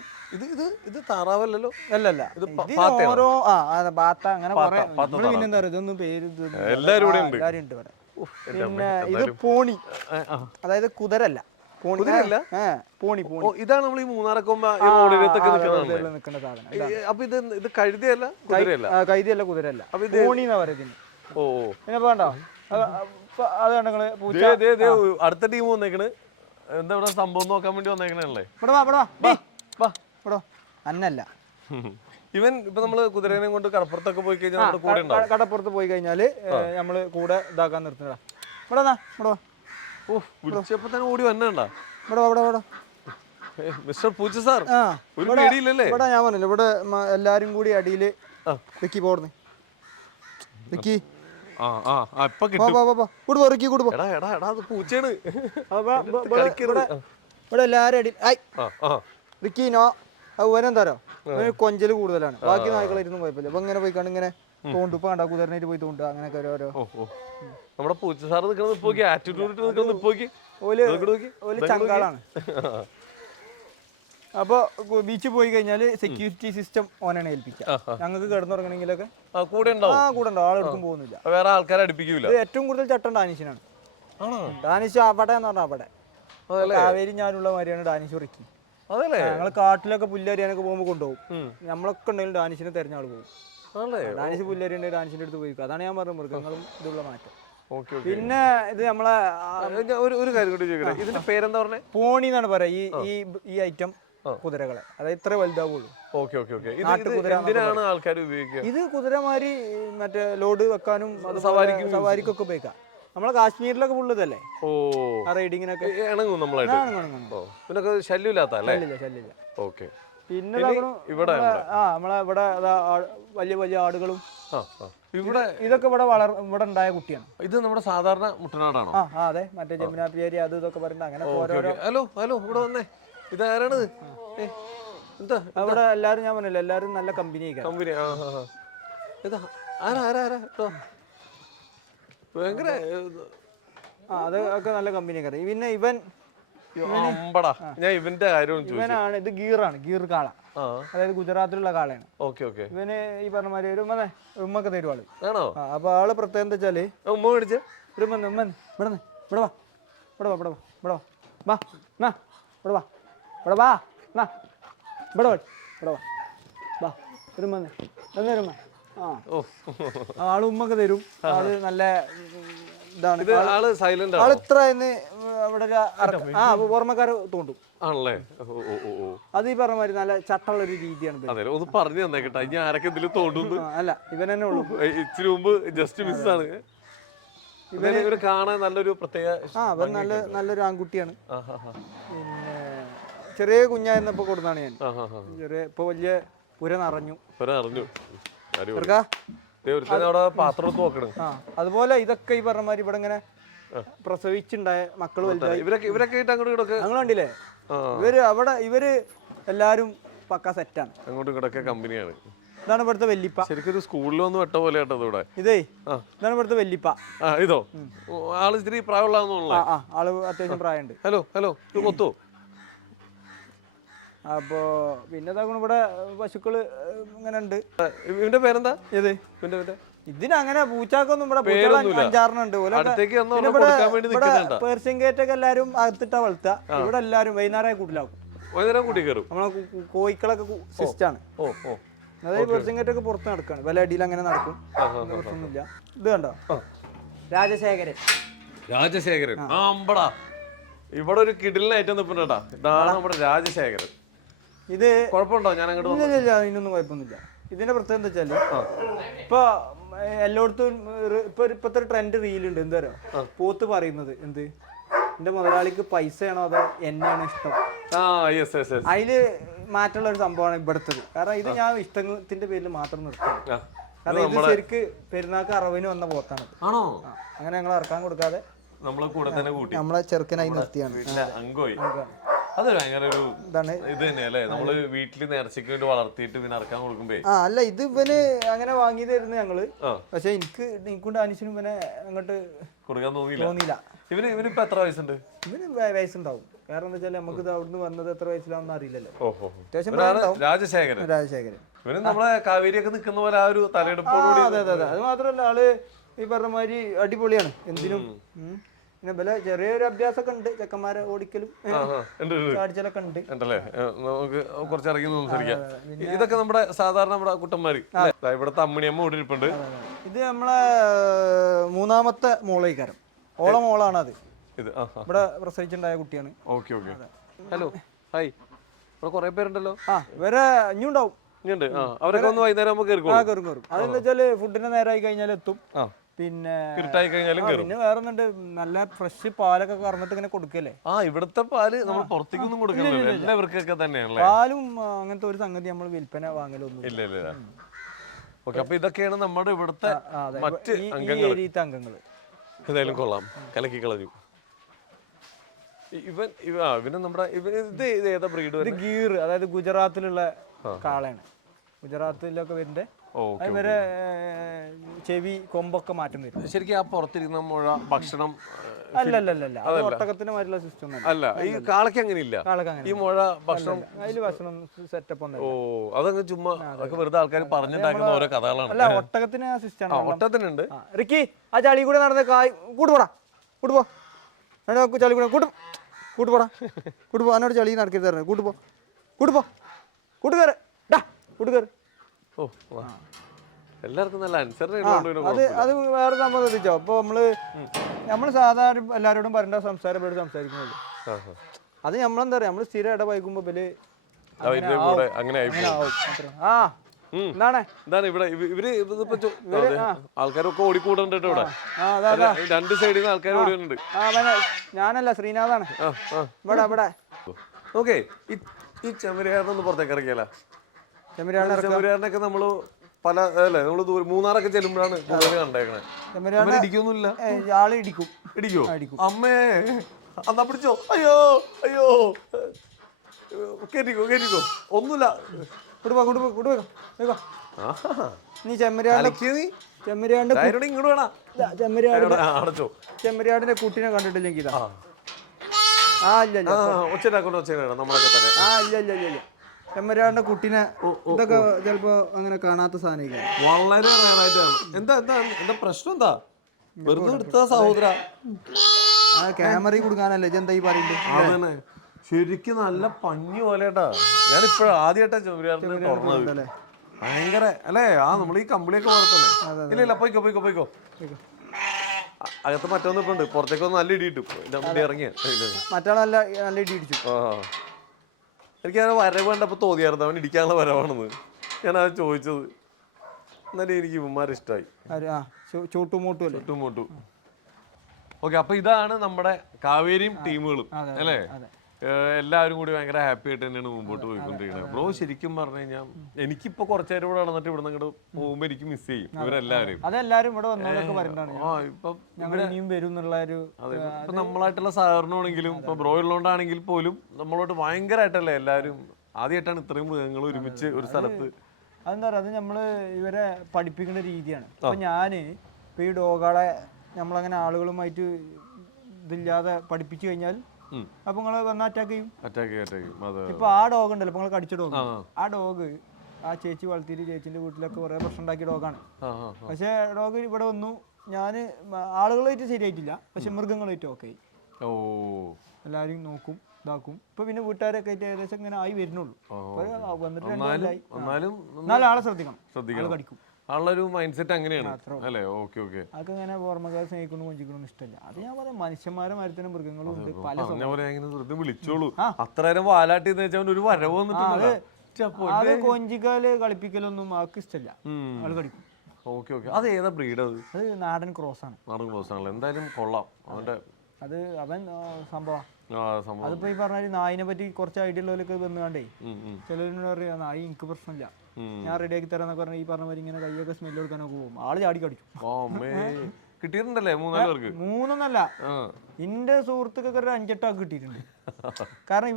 ഇത് താറാവല്ലോ? അല്ലല്ല, ഓരോ ബാത്ത അങ്ങനെ പിന്നെന്താ പറയുക, ഇതൊന്നും പേര് എല്ലാരും ഉണ്ട് ഇവിടെ. പിന്നെ ഇത് പോണി, അതായത് കുതിരല്ല, പോണി. ഇതാണ് നമ്മൾ ഈ മൂന്നാറൊക്കെ നിൽക്കുന്ന സാധനം. അപ്പൊ ഇത് കഴുതയല്ല, കൈതിയല്ല, കുതിരല്ല, പോണി എന്നാ പറയുന്നത്. പിന്നെ വേണ്ടോ അത് കണ്ടങ്ങള് അടുത്ത ടീം വന്നേക്കണ്. എന്താ ഇവിടെ സംഭവം നോക്കാൻ വേണ്ടി വന്നേക്കണല്ലേ? അന്നല്ല, ഇവൻ ഇപ്പൊ നമ്മള് കുതിരനെ കൊണ്ട് കടപ്പുറത്തൊക്കെ പോയി കഴിഞ്ഞാൽ കൂടെ ഉണ്ടാവും. കടപ്പുറത്ത് പോയി കഴിഞ്ഞാല് നമ്മള് കൂടെ ഇതാക്കാൻ നിർത്തുന്നതാ. വിളിച്ചപ്പോ തന്നെ ഓടി വന്നേണ്ട മിസ്റ്റർ പൂച്ച സാർ. ഒരു പേടിയില്ലല്ലേ? ഇവിടെ ഞാൻ പറഞ്ഞില്ല, ഇവിടെ എല്ലാരും കൂടി അടിയില് വെക്കി പോടുന്നു. ഇവിടെ എല്ലാവരും അടി ആ റിക്കീനോ അതുപോലെ എന്താരോ കൊഞ്ചല് കൂടുതലാണ്. ബാക്കി നായ്ക്കളായിരുന്നു കുഴപ്പമില്ല. അപ്പൊ ഇങ്ങനെ പോയി കണ്ട് ഇങ്ങനെ തോണ്ടും. ഇപ്പൊ കണ്ട കുതിരനായിട്ട് പോയി തോണ്ടുക അങ്ങനെയൊക്കെ ഓരോ നമ്മുടെ പൂച്ച സാറ് നിൽക്കുന്നത് ആറ്റിറ്റ്യൂഡ് ഓല് ചങ്കാളാണ്. അപ്പൊ ബീച്ചിൽ പോയി കഴിഞ്ഞാല് സെക്യൂരിറ്റി സിസ്റ്റം ഓനാണ് ഏൽപ്പിക്കുക. ഞങ്ങൾക്ക് കിടന്നുറങ്ങണമെങ്കിലൊക്കെ കൂടെ ഉണ്ടാവും. ആളെടുക്കും പോകുന്നില്ല. വേറെ ആൾക്കാരെ അടുപ്പിക്കൂല. ഏറ്റവും കൂടുതൽ ചട്ടം ഡാനിഷിനാണ്. ഡാനിഷ് അവിടെ എന്ന് പറഞ്ഞാൽ അവിടെ കാവേരി ഞാനുള്ള മാതിരിയാണ് ഡാനിഷ് റിക്കി. ഞങ്ങൾ കാട്ടിലൊക്കെ പുല്ലരിയാനൊക്കെ പോകുമ്പോൾ കൊണ്ടുപോകും. നമ്മളൊക്കെ ഉണ്ടെങ്കിലും ഡാനിഷിനെ തെരഞ്ഞ ആൾ പോകും. ഡാനിഷ് പുല്ലരി ഉണ്ടെങ്കിൽ ഡാനിഷിന്റെ അടുത്ത് പോയി. അതാണ് ഞാൻ പറഞ്ഞത് മൃഗങ്ങളും ഇതുള്ള മാറ്റം. പിന്നെ ഇത് നമ്മളെ ഒരു കാര്യം കൂടി ചോദിക്കട്ടെ, ഇതിന്റെ പേരെന്താ പറഞ്ഞേ? പോണി എന്നാണ് പറയാ ഈ ഐറ്റം കുതിരകളെ. അതായത് ഇത്ര വലുതാവുള്ളൂ. ആൾക്കാർ ഉപയോഗിക്കുക ഇത് കുതിരമാരി മറ്റേ ലോഡ് വെക്കാനും സവാരിക്കൊക്കെ ഉപയോഗിക്കാം. നമ്മളെ കാശ്മീരിലൊക്കെ ഫുള്ളതല്ലേ റൈഡിങ്ങിനൊക്കെ ശല്യമില്ല. പിന്നെ നമ്മളെ ഇവിടെ വലിയ വലിയ ആടുകളും ഇതൊക്കെ ഇവിടെ ഉണ്ടായ കുട്ടിയാണ്. ഇത് നമ്മുടെ സാധാരണ മുട്ടനാടാണോ? അതെ, മറ്റേ ജമുന പിയാരി അത് ഇതൊക്കെ പറഞ്ഞിട്ട് അങ്ങനെ ഓരോരോ. ഹലോ ഇവിടെ വന്നേ, ഇതാരാണ്? അവിടെ എല്ലാരും ഞാൻ പറഞ്ഞില്ല, എല്ലാരും നല്ല കമ്പനി. ഭയങ്കര അതൊക്കെ നല്ല കമ്പനിയൊക്കെ. പിന്നെ ഇവൻ ഞാൻ ഇവന്റെ കാര്യം ഇവനാണ്. ഇത് ഗീറാണ്, ഗീർ കാള. അതായത് ഗുജറാത്തിലുള്ള കാളയാണ്. ഇവന് ഈ പറഞ്ഞ മാതിരി ഒരു ഉമ്മൊക്കെ തരും ആള്. അപ്പൊ ആള് പ്രത്യേകം എന്താ വെച്ചാല് ഉമ്മ മേടിച്ച ആള് ഉമ്മൊക്കെ തരും. ആള് നല്ല ഇതാണ്. ആള് ഇത്ര ഇവിടെ ഓർമ്മക്കാര് തോണ്ടും ആണല്ലേ. അത് ഈ പറഞ്ഞ മാതിരി നല്ല ചട്ടമുള്ള ഒരു രീതിയാണ്. ഒന്ന് പറഞ്ഞു തന്നേക്കട്ടെ, ഞാൻ ആരൊക്കെ ഇതിൽ തോണ്ടുന്നു. അല്ല, ഇവൻ തന്നെ ഉള്ളൂ. ഇച്ചിരി മുമ്പ് ജസ്റ്റ് മിസ് ആണ്. ഇവരെ കാണാൻ നല്ലൊരു പ്രത്യേക നല്ലൊരു ആൺകുട്ടിയാണ്. പിന്നെ ചെറിയ കുഞ്ഞായിരുന്നപ്പോ കൊടുത്താണ് ഞാൻ. ഇപ്പൊ വലിയ പുര നിറഞ്ഞു. അതുപോലെ ഇതൊക്കെ ഈ പറഞ്ഞ മാതിരി ഇവിടെ ഇങ്ങനെ പ്രസവിച്ചുണ്ടായ മക്കൾ വലുതായി. ഞങ്ങൾ കണ്ടില്ലേ, ഇവര് എല്ലാരും പക്ക സെറ്റാണ്. അങ്ങോട്ടും ഇങ്ങോട്ടൊക്കെ കമ്പനിയാണ്. ഇതാണ് ഇവിടുത്തെ വല്ലിപ്പ. ശരിക്കും സ്കൂളിലൊന്നും വെട്ട പോലെ ഇവിടെ. ഇതാണ് ഇവിടുത്തെ വല്ലിപ്പ. ഇതോ ആള് ഇത്തിരി പ്രായമുള്ള ആള് അത്യാവശ്യം പ്രായമുണ്ട്. ഹലോ ഇത് കൊത്തോ? അപ്പോ പിന്നെ ഇവിടെ പശുക്കള് ഇങ്ങനെ ഉണ്ട്. ഇവന്റെ പേരെന്താ? ഇതിനങ്ങനെ പൂച്ചാക്കൊന്നും ഇവിടെ 5-6 പേർഷ്യൻ ഗേറ്റൊക്കെ എല്ലാരും അകത്തിട്ടാ വളർത്തുക. ഇവിടെ എല്ലാരും വൈകുന്നേരം കൂട്ടിലാക്കും. നമ്മളെ കോഴിക്കളൊക്കെ സിസ്റ്റാണ്. അതായത് പേർഷ്യൻ ഗേറ്റൊക്കെ പുറത്ത് നടക്കാണ്. വില അടിയിൽ അങ്ങനെ നടക്കും. പ്രശ്നമൊന്നുമില്ല. ഇത് കണ്ടോ, രാജശേഖരൻ. ഇവിടെ ഒരു കിടിലിനായിട്ട് നിൽപ്പുണ്ടാ. ഇതാണ് നമ്മുടെ രാജശേഖരൻ. ഇത് കുഴപ്പമുണ്ടോ? ഞാൻ അങ്ങോട്ട് ഇതിനൊന്നും കുഴപ്പമൊന്നുമില്ല. ഇതിന്റെ പ്രത്യേകത എന്താ വെച്ചാല് ഇപ്പൊ എല്ലായിടത്തും ഇപ്പത്തെ ഒരു ട്രെൻഡ് റീലുണ്ട്. എന്താ പറയുക, പോത്ത് പറയുന്നത് എന്ത്, എന്റെ മുതലാളിക്ക് പൈസയാണോ അതോ എന്നെയാണോ ഇഷ്ടം? അതില് മാറ്റമുള്ള ഒരു സംഭവമാണ് ഇവിടുത്തത്. കാരണം ഇത് ഞാൻ ഇഷ്ടത്തിന്റെ പേരിൽ മാത്രം നിർത്തും. കാരണം ഇത് ശരിക്ക് പെരുന്നാൾക്ക് അറവിന് വന്ന പോത്താണ്. അങ്ങനെ ഞങ്ങൾ ഇറക്കാൻ കൊടുക്കാതെ നമ്മളെ ചെറുക്കനായി നിർത്തിയാണ്. അത് ഭയങ്കര ഒരു ഇത് തന്നെയല്ലേ, നമ്മള് വീട്ടില് നേർച്ചയ്ക്ക് വേണ്ടി വളർത്തിയിട്ട് പിന്നെ ഇറക്കാൻ കൊടുക്കുമ്പോ. അല്ല, ഇത് ഇവന് അങ്ങനെ വാങ്ങിയതായിരുന്നു ഞങ്ങള്. പക്ഷെ എനിക്കും ഡാനിഷിനും ഇവനെ അങ്ങോട്ട് കൊടുക്കാൻ തോന്നിയില്ല. ഇവനിപ്പോ എത്ര വയസ്സുണ്ട്? ഇവന് വയസ്സുണ്ടാവും. കാരണം എന്താ വെച്ചാൽ നമുക്ക് അവിടുന്ന് വന്നത് എത്ര വയസ്സിലാവുന്ന അറിയില്ലല്ലോ. രാജശേഖരൻ. ഇവന് നമ്മളെ കാവേരിയൊക്കെ നിൽക്കുന്ന പോലെ ആ ഒരു തലയെടുപ്പോടുകൂടി. അതെ. അത് മാത്രല്ല, ആള് ഈ പറഞ്ഞ മാതിരി അടിപൊളിയാണ് എന്തിനും. പിന്നെ വില ചെറിയൊരു അഭ്യാസമൊക്കെ ഉണ്ട്. ചെക്കന്മാരെ ഓടിക്കലും കാഴ്ചലൊക്കെ ഉണ്ട്. നമുക്ക് കുറച്ചിറങ്ങി സംസാരിക്കാം. ഇതൊക്കെ നമ്മുടെ സാധാരണ നമ്മുടെ കുട്ടന്മാര്. ഇവിടുത്തെ അമ്മിണിയമ്മ ഓടിരിപ്പുണ്ട്. ഇത് നമ്മളെ 3ാമത്തെ മോളേക്കാരം. മോളാണ് അത്. ഇവിടെ പ്രസവിച്ചുണ്ടായ കുട്ടിയാണ്. Hello, hi. ഇവിടെ കുറെ പേരുണ്ടല്ലോ. ഇവരെ ഇനിയുണ്ടാവും. അവരൊക്കെ ഒന്ന് വൈകുന്നേരം കയറും. അതെന്താ വെച്ചാല് ഫുഡിന്റെ നേരമായി കഴിഞ്ഞാൽ എത്തും. പിന്നെ പിന്നെ വേറൊന്നുണ്ട്, നല്ല ഫ്രഷ് പാലൊക്കെ കറന്നിട്ട് ഇങ്ങനെ കൊടുക്കല്ലേ. ഇവിടുത്തെ പാല് നമ്മൾ പുറത്തേക്കൊന്നും കൊടുക്കില്ല, എല്ലാവർക്കൊക്കെ തന്നെയാണ്. പാലും അങ്ങനത്തെ ഒരു സംഗതി നമ്മൾ വിൽപ്പന വാങ്ങലൊന്നും ഇല്ല. അപ്പൊ ഇതൊക്കെയാണ് നമ്മുടെ ഇവിടുത്തെ മറ്റ് അംഗങ്ങൾ. ഏതായാലും കൊള്ളാം, കലക്കി കളഞ്ഞു. ഇവന് നമ്മുടെ ഇത് ഏതാ ബ്രീഡ്? ഇത് ഗീർ, അതായത് ഗുജറാത്തിലുള്ള കാളയാണ്. ഗുജറാത്തിലൊക്കെ വരുന്നുണ്ട്. അതുവരെ ചെവി കൊമ്പൊക്കെ മാറ്റം വരും. ശരിക്കും ആ പുറത്തിരിക്കുന്ന മുഴ ഭക്ഷണം അല്ലല്ലല്ല, അത് ഒട്ടകത്തിന് മാറ്റുള്ള സിസ്റ്റം അല്ല. ഈ കാളയ്ക്ക് അങ്ങനെയില്ല. ഈ മുഴ ഭക്ഷണം അതിൽ ഭക്ഷണം സെറ്റപ്പ് ഒന്നും. അതങ്ങ് ചുമ്മാ അതൊക്കെ വെറുതെ ആൾക്കാർ പറഞ്ഞുണ്ടാക്കുന്ന ഓരോ കഥകളാണ്. അല്ല, ഒട്ടകത്തിന് ആ സിസ്റ്റം. ഒട്ടകത്തിനുണ്ട്. റിക്കി, ആ ചളി കൂടെ നടന്ന കൂട്ടുപോടാ, കൂട്ടുപോ, ചളി കൂടെ കൂട്ടുപോടാ, കൂട്ടുപോ, എന്നോട് ചളി നടക്കരുത് തരണേ, കൂട്ടുപോ, കൂട്ടുപോ, കൂട്ടുകയറ്, കൂട്ടുകയറ്. ഓ, എല്ലാവർക്കും നല്ല അത് വേറെ സംഭവം ശ്രദ്ധിച്ചോ. അപ്പൊ നമ്മള് സാധാരണ എല്ലാവരോടും പറയേണ്ട സംസാരം സംസാരിക്കുന്നുള്ളൂ. അത് നമ്മളെന്താ പറയാ, നമ്മള് സ്ഥിരം ഇടപഴകുമ്പോ എന്താണ് ഇവിടെ ആൾക്കാരൊക്കെ ഓടിക്കൂടുന്നുണ്ട് ഇവിടെ. രണ്ട് സൈഡിൽ നിന്ന് ആൾക്കാർ ഓടിക്കുന്നുണ്ട്. ഞാനല്ല, ശ്രീനാഥാണ് ഇവിടെ. ഓക്കെ, ഈ ചെമ്മരിയാറിനൊന്ന് പുറത്തേക്ക് ഇറക്കിയല്ല. ചെമ്മരിയാറിനൊക്കെ നമ്മള് പല നമ്മള് മൂന്നാറൊക്കെ ചെല്ലുമ്പോഴാണ് കൂടുതൽ കണ്ടേക്കണേ. ഇടിക്കൊന്നുമില്ല. ആള് ഇടിക്കോ? അമ്മേ, അന്നാ പിടിച്ചോ. അയ്യോ അയ്യോ, കേറ്റിക്കോ. ഒന്നുമില്ല. നീ ചെമ്മരിയാടിന്റെ കുട്ടീനെ കണ്ടിട്ടില്ലെങ്കിൽ ചെമ്മരിയാടിന്റെ കുട്ടീനെ ഇതൊക്കെ ചിലപ്പോ അങ്ങനെ കാണാത്ത സാധനം വളരെ റയറായിട്ടാണ്. എന്താ പ്രശ്നം? എന്താ വെറുതെ എടുത്ത സഹോദര? ക്യാമറ കൊടുക്കാനല്ലേ എന്താ ഈ പറയുന്നത്? ശരിക്കും നല്ല പഞ്ഞി പോലെട്ടാ. ഞാനിപ്പോഴും ആദ്യമായിട്ടാ ചെമ്മരിയാറിനെ തുറന്നത്. ഭയങ്കര അല്ലേ? നമ്മൾ ഈ കമ്പിളിയൊക്കെ പോലെ തന്നെ. ഇല്ല, പോയിക്കോ. അകത്ത് മറ്റൊന്നും ഇപ്പൊ ഉണ്ട്. പുറത്തേക്കൊന്ന് നല്ല ഇടി കിട്ടും. ഇറങ്ങിയ മറ്റാൾ നല്ല ഇടി ഇടിച്ചു. എനിക്കങ്ങനെ വരവ് കണ്ടപ്പോ തോന്നിയായിരുന്നു അവൻ ഇടിക്കാനുള്ള വരവാണെന്ന്. ഞാനത് ചോദിച്ചത്. എന്നാലും എനിക്ക് ഇവന്മാരെ ഇഷ്ടമായി. ചൂട്ടുമൂട്ടു. ഓക്കെ, അപ്പൊ ഇതാണ് നമ്മുടെ കാവേരിയും ടീമുകളും അല്ലേ? എല്ലാവരും കൂടി ഭയങ്കര ഹാപ്പി ആയിട്ട് തന്നെയാണ് മുമ്പോട്ട് പോയിക്കൊണ്ടിരിക്കുന്നത്. ബ്രോ ശരിക്കും പറഞ്ഞു കഴിഞ്ഞാൽ എനിക്കിപ്പോ കുറച്ചു നേരം ഇവിടെ നടന്നിട്ട് ഇവിടെ നിന്ന് പോകുമ്പോ എനിക്ക് മിസ് ചെയ്യും ഇവരെല്ലാവരും. ഇപ്പൊ നമ്മളായിട്ടുള്ള സഹകരണമാണെങ്കിലും ഇപ്പൊ ബ്രോ ഉള്ളതുകൊണ്ടാണെങ്കിൽ പോലും നമ്മളോട്ട് ഭയങ്കരമായിട്ടല്ലേ എല്ലാവരും. ആദ്യമായിട്ടാണ് ഇത്രയും മൃഗങ്ങൾ ഒരുമിച്ച് ഒരു സ്ഥലത്ത്. അതെന്താ പറയുക, അത് നമ്മള് ഇവരെ പഠിപ്പിക്കുന്ന രീതിയാണ്. അപ്പൊ ഞാന് ഇപ്പൊ ഈ ഡോഗുകളെ നമ്മളങ്ങനെ ആളുകളുമായിട്ട് ഇതില്ലാതെ പഠിപ്പിച്ചു കഴിഞ്ഞാൽ അപ്പൊ നിങ്ങള് വന്ന അറ്റാക്ക് ചെയ്യും. ഇപ്പൊ ആ ഡോഗ് ഉണ്ടല്ലോ, നിങ്ങൾ കടിച്ച ഡോഗ്, ആ ഡോഗ് ആ ചേച്ചി വളർത്തിയിട്ട് ചേച്ചിന്റെ വീട്ടിലൊക്കെ കുറെ പ്രശ്നം ഉണ്ടാക്കിയ ഡോഗാണ്. പക്ഷെ ഡോഗ് ഇവിടെ വന്നു, ഞാന് ആളുകളായിട്ട് ശരിയായിട്ടില്ല, പക്ഷെ മൃഗങ്ങളായിട്ട് ഓക്കെ ആയി. എല്ലാരും നോക്കും, ഇതാക്കും. ഇപ്പൊ പിന്നെ വീട്ടുകാരൊക്കെ ആയിട്ട് ഏകദേശം ഇങ്ങനെ ആയി വരുന്നുള്ളൂ. വന്നിട്ട് എന്നാലും ആളെ ശ്രദ്ധിക്കണം, കടിക്കും. ആളൊരു മൈൻഡ് സെറ്റ് അങ്ങനെയാണ് അല്ലേ? ഓക്കെ. അതൊക്കെ ഇങ്ങനെ ഓർമ്മക്കാരെ സ്നേഹിക്കുന്നു, കൊഞ്ചിക്കണം ഇഷ്ടമല്ല. അത് ഞാൻ പറയാം, മനുഷ്യന്മാരെ മാരത്തിന് മൃഗങ്ങളും ഉണ്ട്. വിളിച്ചോളൂ. അത്ര നേരം വാലാട്ടി ഒരു വരവ് വന്നിട്ടുണ്ട്. അത് കൊഞ്ചിക്കാല് കളിപ്പിക്കലൊന്നും ആൾക്ക് ഇഷ്ടമല്ല, ആള് കടിക്കും. ഓക്കെ. അത് ഏതാ ബ്രീഡ്? അത് നാടൻ ക്രോസ് ആണ്. എന്തായാലും കൊള്ളാം. അവൻ സംഭവം. അതിപ്പോ ഈ പറഞ്ഞ നായിനെ പറ്റി കുറച്ച് ഐഡിയ ഉള്ളവരൊക്കെ വന്നുകൊണ്ടേ ചിലരോട് പറയാ, നായി എനിക്ക് പ്രശ്നമില്ല, ഞാൻ റെഡി ആക്കി തരാന്നൊക്കെ പറഞ്ഞാൽ ഈ പറഞ്ഞ മാതിരി ഇങ്ങനെ കൈയൊക്കെ സ്മെല്ല് കൊടുക്കാനൊക്കെ പോകും. ആള് ചാടി കടിക്കും. കിട്ടിയിട്ടുണ്ടല്ലേ? മൂന്നൊന്നല്ല, എന്റെ സുഹൃത്തുക്കൊക്കെ ഒരു 5-8 ആൾക്ക് കിട്ടിയിട്ടുണ്ട്. കാരണം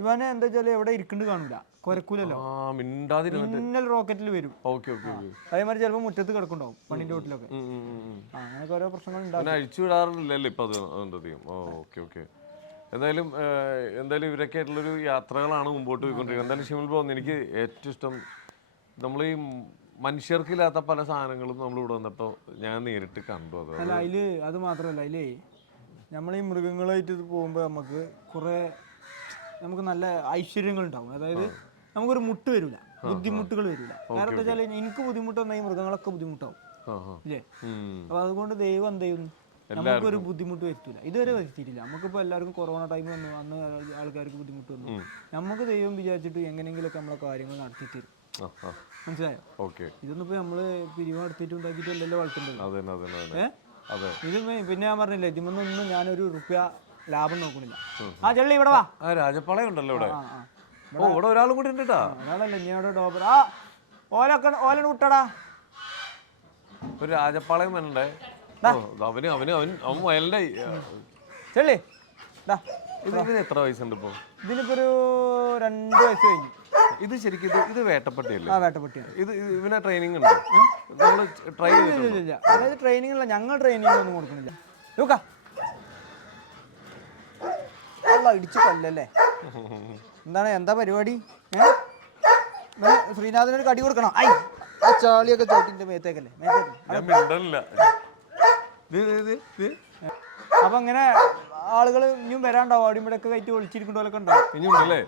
ഇവനെ എന്താ വെച്ചാല് എവിടെ ഇരിക്കണ്ട് കാണൂല, കൊരക്കൂലല്ലോ, മിന്നൽ റോക്കറ്റിൽ വരും. അതേമാതിരി ചിലപ്പോ മുറ്റത്ത് കിടക്കുണ്ടാവും പണിന്റെ വീട്ടിലൊക്കെ. അങ്ങനെയൊക്കെ ഓരോ പ്രശ്നങ്ങൾ ഉണ്ടാവും. അഴിച്ചുവിടാറില്ലല്ലോ ഇപ്പൊ അത്. എന്തായാലും ഇവരൊക്കെ ആയിട്ടുള്ളൊരു യാത്രകളാണ് മുമ്പോട്ട് പോയിക്കൊണ്ടിരിക്കുന്നത്. എന്തായാലും ഷിമിൽ പോകുന്നത് എനിക്ക് ഏറ്റവും ഇഷ്ടം, നമ്മൾ ഈ മനുഷ്യർക്കില്ലാത്ത പല സാധനങ്ങളും നമ്മൾ ഇവിടെ വന്നപ്പോൾ ഞാൻ നേരിട്ട് കണ്ടു. അല്ല അത് മാത്രമല്ല, അതിലേ നമ്മൾ ഈ മൃഗങ്ങളായിട്ട് പോകുമ്പോൾ നമുക്ക് നല്ല ഐശ്വര്യങ്ങൾ ഉണ്ടാവും. അതായത് നമുക്കൊരു മുട്ട് വരില്ല, ബുദ്ധിമുട്ടുകൾ വരില്ല. കാരണം എന്താ വെച്ചാൽ എനിക്ക് ബുദ്ധിമുട്ട് വന്നാൽ ഈ മൃഗങ്ങളൊക്കെ ബുദ്ധിമുട്ടാവും ഇല്ലേ? അപ്പൊ അതുകൊണ്ട് ദൈവം എന്ത് ചെയ്യുന്നു, നമുക്കൊരു ബുദ്ധിമുട്ട് വരുത്തില്ല, ഇതുവരെ വരുത്തിയിട്ടില്ല. നമുക്കിപ്പോൾ എല്ലാവർക്കും കൊറോണ ടൈം വന്നു, അന്ന് ആൾക്കാർക്ക് ബുദ്ധിമുട്ട് വന്നു. നമുക്ക് ദൈവം വിചാരിച്ചിട്ട് എങ്ങനെയെങ്കിലൊക്കെ നമ്മളെ കാര്യങ്ങൾ നടത്തി തരും. മനസ്സിലായോ? ഇതൊന്നും ഇപ്പൊ നമ്മള് പിരിവ് നടത്തിയിട്ട് ഉണ്ടാക്കിയിട്ടല്ലല്ലോ വളർത്തേണ്ടത്. ഇത് പിന്നെ ഞാൻ പറഞ്ഞില്ലേ, ഇതിമൊന്നും ഞാനൊരു റുപ്യ ലാഭം നോക്കണില്ല. ആ ചെള്ളി ഇവിടെ വാ. രാജപ്പാളയം ഉണ്ടല്ലോ ഇവിടെ. ഇവിടെ ഒരാളും കൂടി ഉണ്ട്. ഒരാളല്ല, ഇനിയോടെ ഡോബർ. ആ ഓല വിട്ടടാ. ഒരു രാജപ്പാളയം വരണ്ടേ? അവൻ വയലിന്റെ ചെള്ളി ഇതിന് എത്ര വയസ്സുണ്ട് ഇപ്പൊ? ഇതിനിപ്പോ ഒരു 2 വയസ്സ് കഴിഞ്ഞു. ഇത് ശരിക്കും ഇത് വേട്ടപ്പട്ടിയല്ലേ? ആ വേട്ടപ്പട്ടിയാണ്. ഇവനെ ട്രെയിനിങ് ഉണ്ട്? നമ്മള് ട്രൈ ഇല്ല, അതായത് ട്രെയിനിങ് ഇല്ല, ഞങ്ങൾ ട്രെയിനിങ് ഒന്നും കൊടുക്കുന്നില്ല. നോക്കാ ഇടിച്ചു കൊല്ലല്ലേ. എന്താണ് എന്താ പരിപാടി? ശ്രീനാഥിനൊരു കടി കൊടുക്കണം. ഐ ആ ചാളിയൊക്കെ ചോട്ടിന്റെ മേത്തേക്കല്ലേ, അപ്പൊ അങ്ങനെ ആളുകൾ ഇനിയും വരാണ്ടാവും. അവിടെ ഇവിടെ ഒക്കെ കയറ്റി ഒളിച്ചിരിക്കുന്നവരൊക്കെ ഉണ്ടാവും. ഇനിയുണ്ടല്ലേ?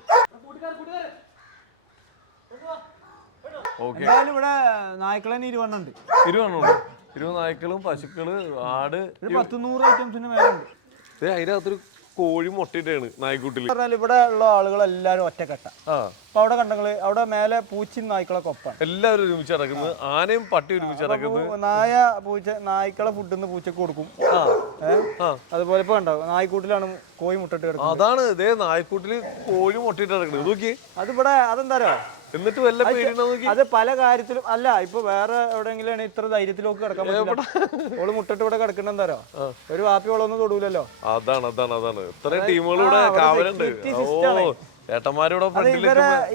എന്തായാലും ഇവിടെ നായ്ക്കളെ 20 ഉണ്ട്. 20 നായ്ക്കളും പശുക്കള് ആട് 100 ഐറ്റംസിന് മേലുണ്ട്. അതിനകത്തൊരു കോഴി മുട്ടയിട്ടാണ് നായ്ക്കൂട്ടിൽ. ഇവിടെ ഉള്ള ആളുകളെല്ലാരും ഒറ്റക്കെട്ട. അപ്പൊ അവിടെ കണ്ടങ്ങള് അവിടെ മേലെ പൂച്ചയും നായ്ക്കളൊക്കെ ഒപ്പാണ്. എല്ലാവരും ഒരുമിച്ച് നടക്കുന്നത്. ആനയും പട്ടി ഒരുമിച്ച് നടക്കുന്നത്. നായ്ക്കളെ ഫുഡിന്ന് പൂച്ചക്ക് കൊടുക്കും. അതുപോലെ ഇപ്പൊ ഉണ്ടാവും നായ്ക്കൂട്ടിലാണ് കോഴി മുട്ടിട്ട് കിടക്കുന്നത്. അതാണ് ഇതേ നായ്ക്കൂട്ടില് കോഴി മുട്ടയിട്ട് കിടക്കുന്നത്. നോക്കി അതിവിടെ അതെന്താരോ. എന്നിട്ട് വല്ല പേടിയുണ്ടോ നോക്കി. അത് പല കാര്യത്തിലും അല്ല. ഇപ്പൊ വേറെ എവിടെയെങ്കിലും ഇത്ര ധൈര്യത്തിലൊക്കെ കിടക്കാൻ പറ്റില്ല. ഓള് മുട്ടിട്ട് ഇവിടെ കിടക്കണെന്താരോ. ഒരു വാപ്പി ഓളൊന്നും തൊടൂലല്ലോ. അതാണ് ഇത്രയും ടീമുകളിവിടെ കാവലുണ്ട്. ഏട്ടന്മാരുടെ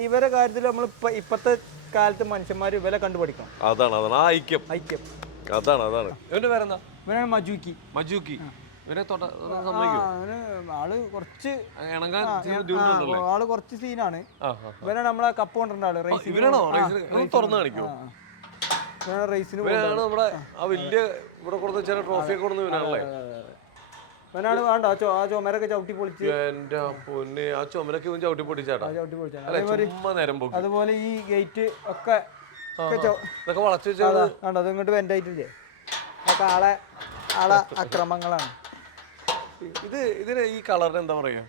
ഇവരെ കാര്യത്തിൽ നമ്മൾ ഇപ്പത്തെ കാലത്ത് മനുഷ്യന്മാര് ഇവരെ കണ്ടുപിടിക്കണം. അതാണ് ആ ഐക്യം. അതാണ് ഇവന്റെ പേരെന്താ? ഇവനാണ് മജൂക്കി. ഇവനെ ആള് കുറച്ച് ആള് കുറച്ച് സീനാണ്. ഇവനാണ് നമ്മളെ കപ്പ് കൊണ്ടിരുന്ന ആള്. തുറന്നു കാണിക്കോ? റേസിന് നമ്മുടെ ആ വലിയ ഇവിടെ കൊടുത്ത ചില ട്രോഫിയൊക്കെ കൊടുത്ത ഇവനാണല്ലേ? ഇവനാണ് വേണ്ട ആ ചുമരൊക്കെ ചവിട്ടി പൊളിച്ച്. എന്റെ പൊന്നെ, ആ ചുമരൊക്കെ ഇവൻ ചവിട്ടി പൊട്ടിച്ചാട്ടാ. അതുപോലെ ഈ ഗേറ്റ് ഒക്കെ വളച്ചു വെച്ചാൽ അത് ഇങ്ങോട്ട് വെന്റായിട്ടില്ലേ. അതൊക്കെ ആളെ അക്രമങ്ങളാണ്. ഇതിന് ഈ കളറിന് എന്താ പറയാ?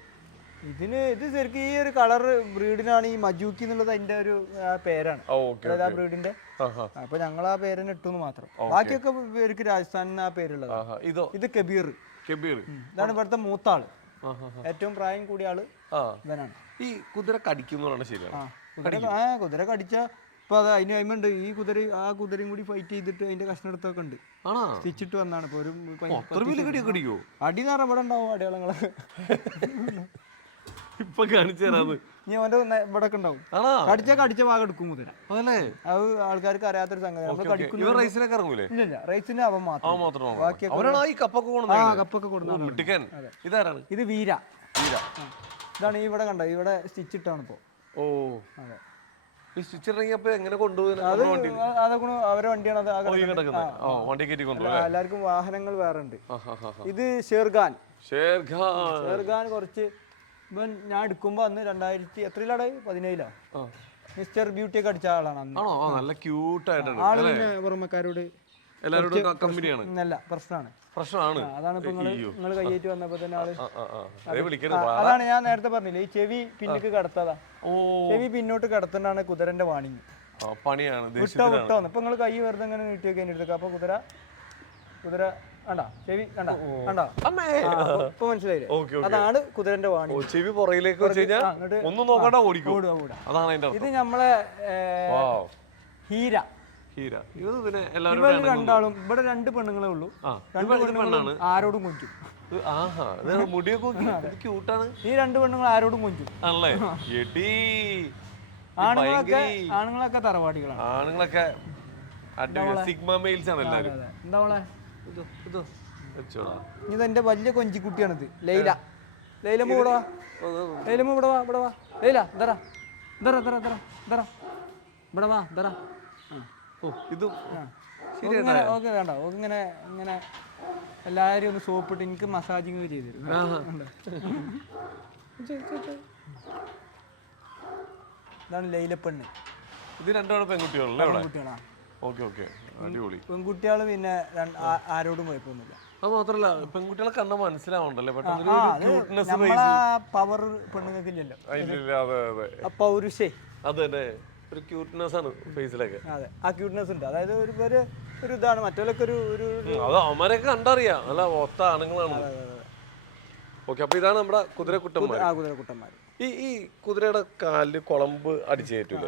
ഇത് ശരിക്കും ഈ ഒരു കളർ ബ്രീഡിനാണ് ഈ മജൂക്കി എന്നുള്ളത് അതിന്റെ ഒരു പേരാണ്. അതായത് ആ ബ്രീഡിന്റെ. അപ്പൊ ഞങ്ങൾ ആ പേരിന് ഇട്ടു മാത്രം. ബാക്കിയൊക്കെ ഇവർക്ക് രാജസ്ഥാനിന് ആ പേരുള്ളത്. ഇത് കബീർ. ഇതാണ് ഇവിടുത്തെ മൂത്താള്. ഏറ്റവും പ്രായം കൂടിയ ആള് ഇവനാണ്. ഈ കുതിര കടിക്കുന്ന ശരിയാണ്. കുതിര കടിച്ച ഇപ്പൊ അത് അതിന് അയിമുണ്ട്. ഈ ആ കുതിരയും കൂടി ഫൈറ്റ് ചെയ്തിട്ട് അതിന്റെ കഷ്ണം എടുത്തൊക്കെ ഉണ്ട്. സ്റ്റിച്ചിട്ട് വന്നാണ്. ഇപ്പൊ ഒരു അടി നിറ ഇവിടെ ഉണ്ടാവും അടയാളങ്ങള്. ഇപ്പൊ കാണിച്ചു തരാന്ന്. ഇനി അവന്റെ ഇവിടെ ഒക്കെ ഉണ്ടാവും. കടിച്ച ഭാഗം എടുക്കും കുതിര. അത് ആൾക്കാർക്ക് അറിയാത്തൊരു സംഗതി. ഇല്ല റേസിന് അവൻ മാത്രം. കപ്പൊക്കെ കൊടുക്കും. ഇത് വീര. ഇതാണ് ഈ ഇവിടെ കണ്ട ഇവിടെ സ്റ്റിച്ച് ഇട്ടാണ് ഇപ്പൊ. അവരെ വണ്ടിയാണ്. എല്ലാവർക്കും വാഹനങ്ങൾ വേറെ ഉണ്ട്. ഇത് ഷേർഖാൻ കുറച്ച് ഇവൻ ഞാൻ എടുക്കുമ്പോ അന്ന് 2000 എത്രയിലാണ്? 17 മിസ്റ്റർ ബ്യൂട്ടി ഒക്കെ അടിച്ച ആളാണ്. നല്ല ക്യൂട്ടായിട്ടാണ്. ആള് പുറമക്കാരോട് നല്ല പ്രശ്നമാണ്. അതാണ് ഇപ്പൊ നിങ്ങൾ കയ്യേറ്റ് വന്നപ്പോ തന്നെ ആള്. അതാണ് ഞാൻ നേരത്തെ പറഞ്ഞില്ലേ, ഈ ചെവി പിന്നിക്ക് കടത്തതാ. ചെവി പിന്നോട്ട് കടത്തുന്നതാണ് കുതിരന്റെ വാണിങ്. വിട്ടോ ഇപ്പൊ നിങ്ങൾ കൈ വെറുതെ ഇങ്ങനെ നീട്ടി വെക്കാൻ എടുത്തേക്ക. അപ്പൊ കുതിര കണ്ടാ ചെവി കണ്ടാ ഇപ്പൊ മനസ്സിലായില്ലേ? അതാണ് കുതിരന്റെ വാണി. ചെവി പുറകിലേക്ക് ഇത് നമ്മളെ ഹീര. രണ്ടാളും ഇവിടെ 2 പെണ്ണുങ്ങളെ ഉള്ളൂ. 2 പെണ്ണുങ്ങളാണ് ആരോടും കൊഞ്ചും. ഈ 2 പെണ്ണുങ്ങൾ ആരോടും കൊഞ്ചും. ആണുങ്ങളൊക്കെ തറവാടികളാണ്. ആണുങ്ങളൊക്കെ ഇതെന്റെ വലിയ കൊഞ്ചിക്കുട്ടിയാണിത്. ലൈലമ്മ ഇവിടെ വാ. ലൈല ഇവിടെ വാ. വേണ്ട ഇങ്ങനെ എല്ലാരും ഒന്ന് സോപ്പിട്ട് എനിക്ക് മസാജിങ് ചെയ്തു തരും. ഇതാണ് ലൈലപ്പെണ്ണ്. ഇത് 2 പെൺകുട്ടികളാ. പെൺകുട്ടികള് പിന്നെ ആരോടും കുഴപ്പമൊന്നുമില്ല. അത് മാത്രല്ല പെൺകുട്ടികളെ കണ്ടാൽ മനസ്സിലാവണ്ടല്ലേ പവർ പെണ്ണുങ്ങൾക്ക് ഇല്ലല്ലോ. പൗരുഷേ അതെ ഒരു ക്യൂട്ട്നെസ് ആണ് ഫേസിലൊക്കെ. അതെ ആ ക്യൂട്ട്നെസ് ഉണ്ട്. അതായത് ഒരു ഇതാണ് മറ്റൊക്കെ അത് അവന്മാരൊക്കെ കണ്ടറിയാം. അല്ല ഒത്ത ആണുങ്ങളാണ്. ഓക്കെ, അപ്പൊ ഇതാണ് നമ്മുടെ കുതിരക്കുട്ടന്മാർ. ഈ കുതിരയുടെ കാലില് കുളമ്പ് അടിച്ചു കയറ്റൂലേ?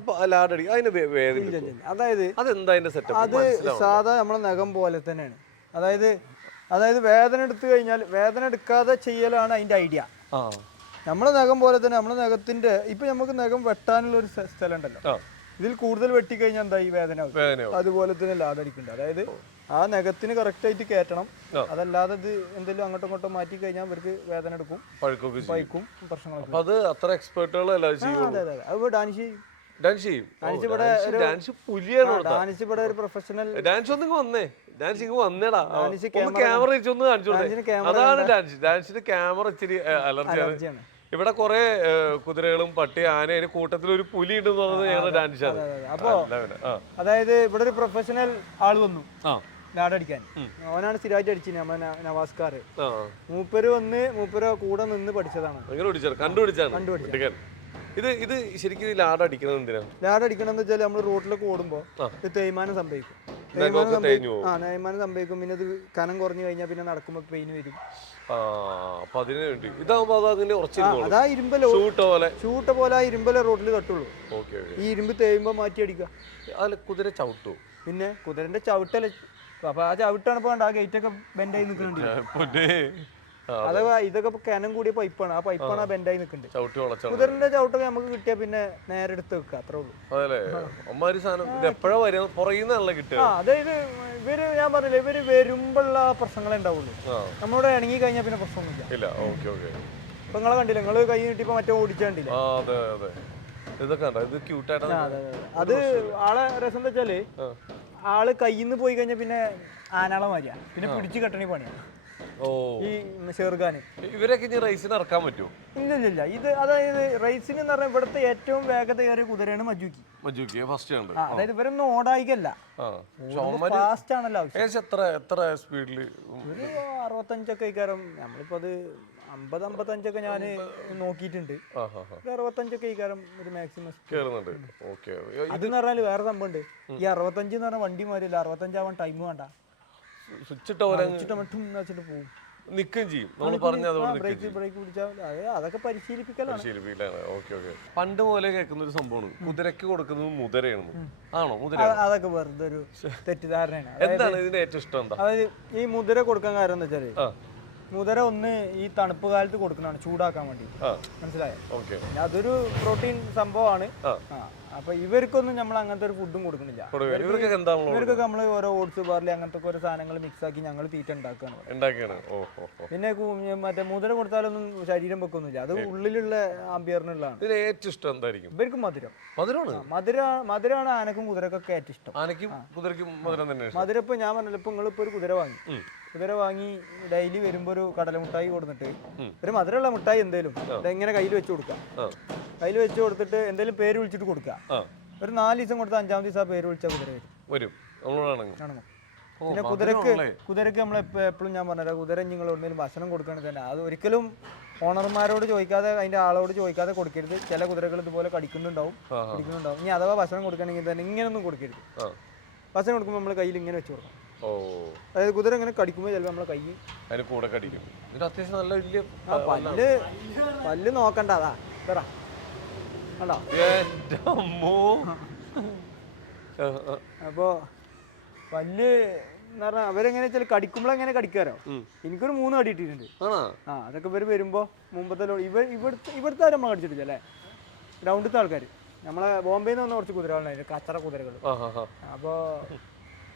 അപ്പൊ ലാഡടി അതിന് വേദന. അതായത് അതെന്താ അതിന്റെ സെറ്റപ്പ്? അത് സാധാ നമ്മളെ നഖം പോലെ തന്നെയാണ്. അതായത് വേദന എടുത്തു കഴിഞ്ഞാൽ വേദന എടുക്കാതെ ചെയ്യലാണ് അതിന്റെ ഐഡിയ. ആ നമ്മളെ നഖം പോലെ തന്നെ നമ്മളെ നഖത്തിന്റെ ഇപ്പൊ നമുക്ക് നഖം വെട്ടാനുള്ള ഒരു സ്ഥലം ഉണ്ടല്ലോ, ആ ഇതിൽ കൂടുതൽ വെട്ടിക്കഴിഞ്ഞാൽ എന്താ ഈ വേദന ആവും. വേദനയാവും. അതുപോലെ തന്നെ ലാഡടിക്കുന്നുണ്ട്. അതായത് ആ നഖത്തിന് കറക്റ്റ് ആയിട്ട് കയറ്റണം. അതല്ലാതെ ഇത് എന്തെങ്കിലും അങ്ങോട്ടും ഇങ്ങോട്ടും മാറ്റി കഴിഞ്ഞാൽ ഇവർക്ക് വേദന എടുക്കും, പൈക്കും പ്രശ്നങ്ങളൊക്കെ. അപ്പൊ അത് അത്ര എക്സ്പെർട്ടുകളല്ല ചെയ്യും. അതെ അതെ, അത് ഡാൻസ് ഡാൻസ് ചെയ്യും. ഡാൻസ് ഇവിടെ ഡാൻസ് പുലിയാണ്. ഡാൻസ് ഇവിടെ ഒരു പ്രൊഫഷണൽ ഡാൻസ് ഒന്നും വന്നേ, ഡാൻസ് ഇങ്ങ് വന്നേടാ. ക്യാമറ വെച്ചൊന്ന് കാണിച്ചു. അതാണ് ഡാൻസ്. ഡാൻസിന് ക്യാമറ ഇച്ചിരി അലർജിയാണ്. ഇവിടെ കുറെ കുതിരകളും പട്ടി ആന അതിന് കൂട്ടത്തിൽ ഒരു പുലി ഉണ്ടെന്ന് പറഞ്ഞത് ഞങ്ങളുടെ ഡാൻസാണ്. അപ്പോ അതായത് ഇവിടെ ഒരു പ്രൊഫഷണൽ ആള് വന്നു ലാഡടിക്കാൻ. അവനാണ് സ്ഥിരമായിട്ട് അടിച്ചത്, നമ്മളെ നവാസ്കാർ. മൂപ്പര് കൂടെ നിന്ന് പഠിച്ചതാണ്. കണ്ടുപിടിച്ചാണ്. ഇത് ശരിക്കും ലാഡ് അടിക്കുന്നത് എന്തിനാ? ലാഡ് അടിക്കണമെന്ന് വെച്ചാൽ നമ്മൾ റോഡിലൊക്കെ ഓടുമ്പോ തേയ്മാനം സംഭവിക്കും. തേയ്മാനം സംഭവിക്കും. പിന്നെ ഇത് കനം കുറഞ്ഞു കഴിഞ്ഞാൽ പിന്നെ നടക്കുമ്പോ പെയിൻ വരും. അതാ ഇരുമ്പല ഷൂട്ട പോലെ ആ ഇരുമ്പല റോഡിൽ തട്ടുള്ളൂ. ഈ ഇരുമ്പ് തേയുമ്പോ മാറ്റി അടിക്കുക. കുതിര ചവിട്ടു. പിന്നെ കുതിരന്റെ ചവിട്ടല. അപ്പൊ ആ ചവിട്ടാണ് ഇപ്പൊ ആ ഗേറ്റ് ഒക്കെ ബെൻഡായി നിൽക്കുന്നുണ്ട്. അഥവാ ഇതൊക്കെ കനം കൂടിയ പൈപ്പാണ്. ആ പൈപ്പാണ് ആ ബെൻഡായി നിൽക്കുന്നുണ്ട്. കുതിരന്റെ ചവിട്ടൊക്കെ നമുക്ക് കിട്ടിയാ പിന്നെ നേരെ എടുത്ത് വെക്കുക, അത്രേ ഉള്ളൂ. അതായത് ഇവര് ഞാൻ പറഞ്ഞില്ല, ഇവര് വരുമ്പോഴുള്ള പ്രശ്നങ്ങളെ ഉണ്ടാവുള്ളൂ. നമ്മളോട് ഇണങ്ങി കഴിഞ്ഞാൽ പിന്നെ പ്രശ്നമൊന്നുമില്ല. ഇപ്പൊ നിങ്ങളെ കണ്ടില്ല, നിങ്ങള് കൈ കിട്ടിയപ്പോ മറ്റേ ഓടിച്ചാണ്ടില്ല. അത് ആളെ രസം എന്താ വെച്ചാല് ആള് കയ്യിന്ന് പോയി കഴിഞ്ഞാൽ പിന്നെ ആനാളെ മാതിരിയാ, പിന്നെ പിടിച്ചു കെട്ടണി പണിയാണ് ഈ ഷേർഖാന്. ഇവരൊക്കെ ഇനി റേസിന് ഇറക്കാൻ പറ്റുമോ? ഇല്ല. ഇത് അതായത് റേസിന് എന്ന് പറഞ്ഞാൽ ഇവിടുത്തെ ഏറ്റവും വേഗതയേറിയ കുതിരയാണ് മജൂക്കി. ഫസ്റ്റ് ആണ്. അതായത് ഇവരൊന്നും ഓടായിക്കല്ല, ഫാസ്റ്റ് ആണല്ലോ ആവശ്യം. എത്ര സ്പീഡില്? ഒരു 65 ഇക്കാരം. നമ്മളിപ്പോ അത് 50-55 ഞാൻ നോക്കിയിട്ടുണ്ട്. 65 ഇക്കാരം ഒരു മാക്സിമം കേറുന്നുണ്ട്. അതെന്ന് പറഞ്ഞാല് വേറെ സംഭവം ഉണ്ട്. ഈ 65 എന്ന് പറഞ്ഞാൽ വണ്ടി മാറില്ല. 65 ആവാൻ ടൈം വേണ്ട. പോകും, നിൽക്കുകയും ചെയ്യും. അതൊക്കെ പരിശീലിപ്പിക്കലാണ്. പണ്ട് പോലെ കേൾക്കുന്ന ഒരു സംഭവമാണ് കുതിരക്ക് കൊടുക്കുന്നത് മുതിരയാണ്. ആണോ? അതൊക്കെ വെറുതെ ഒരു തെറ്റിദ്ധാരണയാണ്. എന്താണ് ഇതിന്റെ ഏറ്റവും ഇഷ്ടം? എന്താ അതായത് ഈ മുതിര കൊടുക്കാൻ കാരണം എന്താ വെച്ചാല്, മുതിര ഒന്ന് ഈ തണുപ്പ് കാലത്ത് കൊടുക്കുന്നതാണ്, ചൂടാക്കാൻ വേണ്ടി. മനസ്സിലായോ? അതൊരു പ്രോട്ടീൻ സംഭവമാണ്. അപ്പൊ ഇവർക്കൊന്നും നമ്മൾ അങ്ങനത്തെ ഒരു ഫുഡും കൊടുക്കുന്നില്ല. ഇവർക്കൊക്കെ നമ്മള് ഓരോ ഓട്സ് ബാർലി അങ്ങനത്തെ ഓരോ സാധനങ്ങൾ മിക്സ് ആക്കി ഞങ്ങൾ തീറ്റ ഉണ്ടാക്കുകയാണ്. പിന്നെ മറ്റേ മുതിര കൊടുത്താലൊന്നും ശരീരം വെക്കൊന്നുമില്ല. അത് ഉള്ളിലുള്ള ആംബിയറിനുള്ളതാണ്. ഏറ്റവും ഇഷ്ടം എന്തായിരിക്കും? ഇവർക്ക് മധുരമാണ് ആനക്കും കുതിരക്കൊക്കെ ഏറ്റവും ഇഷ്ടം. മധുര ഇപ്പൊ ഞാൻ പറഞ്ഞല്ലോ, ഇപ്പൊ നിങ്ങളിപ്പോ ഒരു കുതിര വാങ്ങി ഡെയിലി വരുമ്പോ ഒരു കടലമുട്ടായി കൊടുത്തിട്ട് ഒരു മധുരമുള്ള മുട്ടായി എന്തേലും ഇതെങ്ങനെ കയ്യിൽ വെച്ച് കൊടുക്കുക. കയ്യിൽ വെച്ച് കൊടുത്തിട്ട് എന്തെങ്കിലും പേര് വിളിച്ചിട്ട് കൊടുക്കുക. ഒരു 4 ദിവസം കൊടുത്ത് 5-ാം ദിവസം ആ പേര് വിളിച്ചാൽ കുതിര വരും. പിന്നെ കുതിരക്ക് നമ്മൾ എപ്പോഴും ഞാൻ പറഞ്ഞ കുതിര നിങ്ങൾ എവിടെയെങ്കിലും ഭക്ഷണം കൊടുക്കണമെങ്കിൽ തന്നെ അത് ഒരിക്കലും ഓണർമാരോട് ചോദിക്കാതെ അതിന്റെ ആളോട് ചോദിക്കാതെ കൊടുക്കരുത്. ചില കുതിരകൾ ഇതുപോലെ കടിക്കുന്നുണ്ടാവും. ഇനി അഥവാ ഭക്ഷണം കൊടുക്കണമെങ്കിൽ തന്നെ ഇങ്ങനൊന്നും കൊടുക്കരുത്. ഭക്ഷണം കൊടുക്കുമ്പോൾ നമ്മൾ കയ്യിൽ ഇങ്ങനെ വെച്ച് കൊടുക്കണം. അതായത് കുതിര ഇങ്ങനെ കടിക്കുമ്പോൾ ചിലപ്പോൾ നമ്മളെ കൈ കൂടെ കടിക്കും. പല്ല് നോക്കണ്ട. അതാ കണ്ടോ? അപ്പോ പല്ല് എന്ന് പറഞ്ഞാൽ അവരെങ്ങനെ വെച്ചാൽ കടിക്കുമ്പോൾ എങ്ങനെ കടിക്കാരോ, എനിക്കൊരു 3 കടി ഇട്ടിട്ടുണ്ട്. അതൊക്കെ ഇവർ വരുമ്പോ മുമ്പത്തെ ഇവിടുത്തെ ആരും കടിച്ചിട്ടില്ല അല്ലേ, ഗ്രൗണ്ടിലത്തെ ആൾക്കാർ. നമ്മളെ ബോംബെയിൽ നിന്ന് വന്ന കുറച്ച് കുതിരകളുണ്ടായിരുന്നു, കച്ചറ കുതിരകൾ. അപ്പോ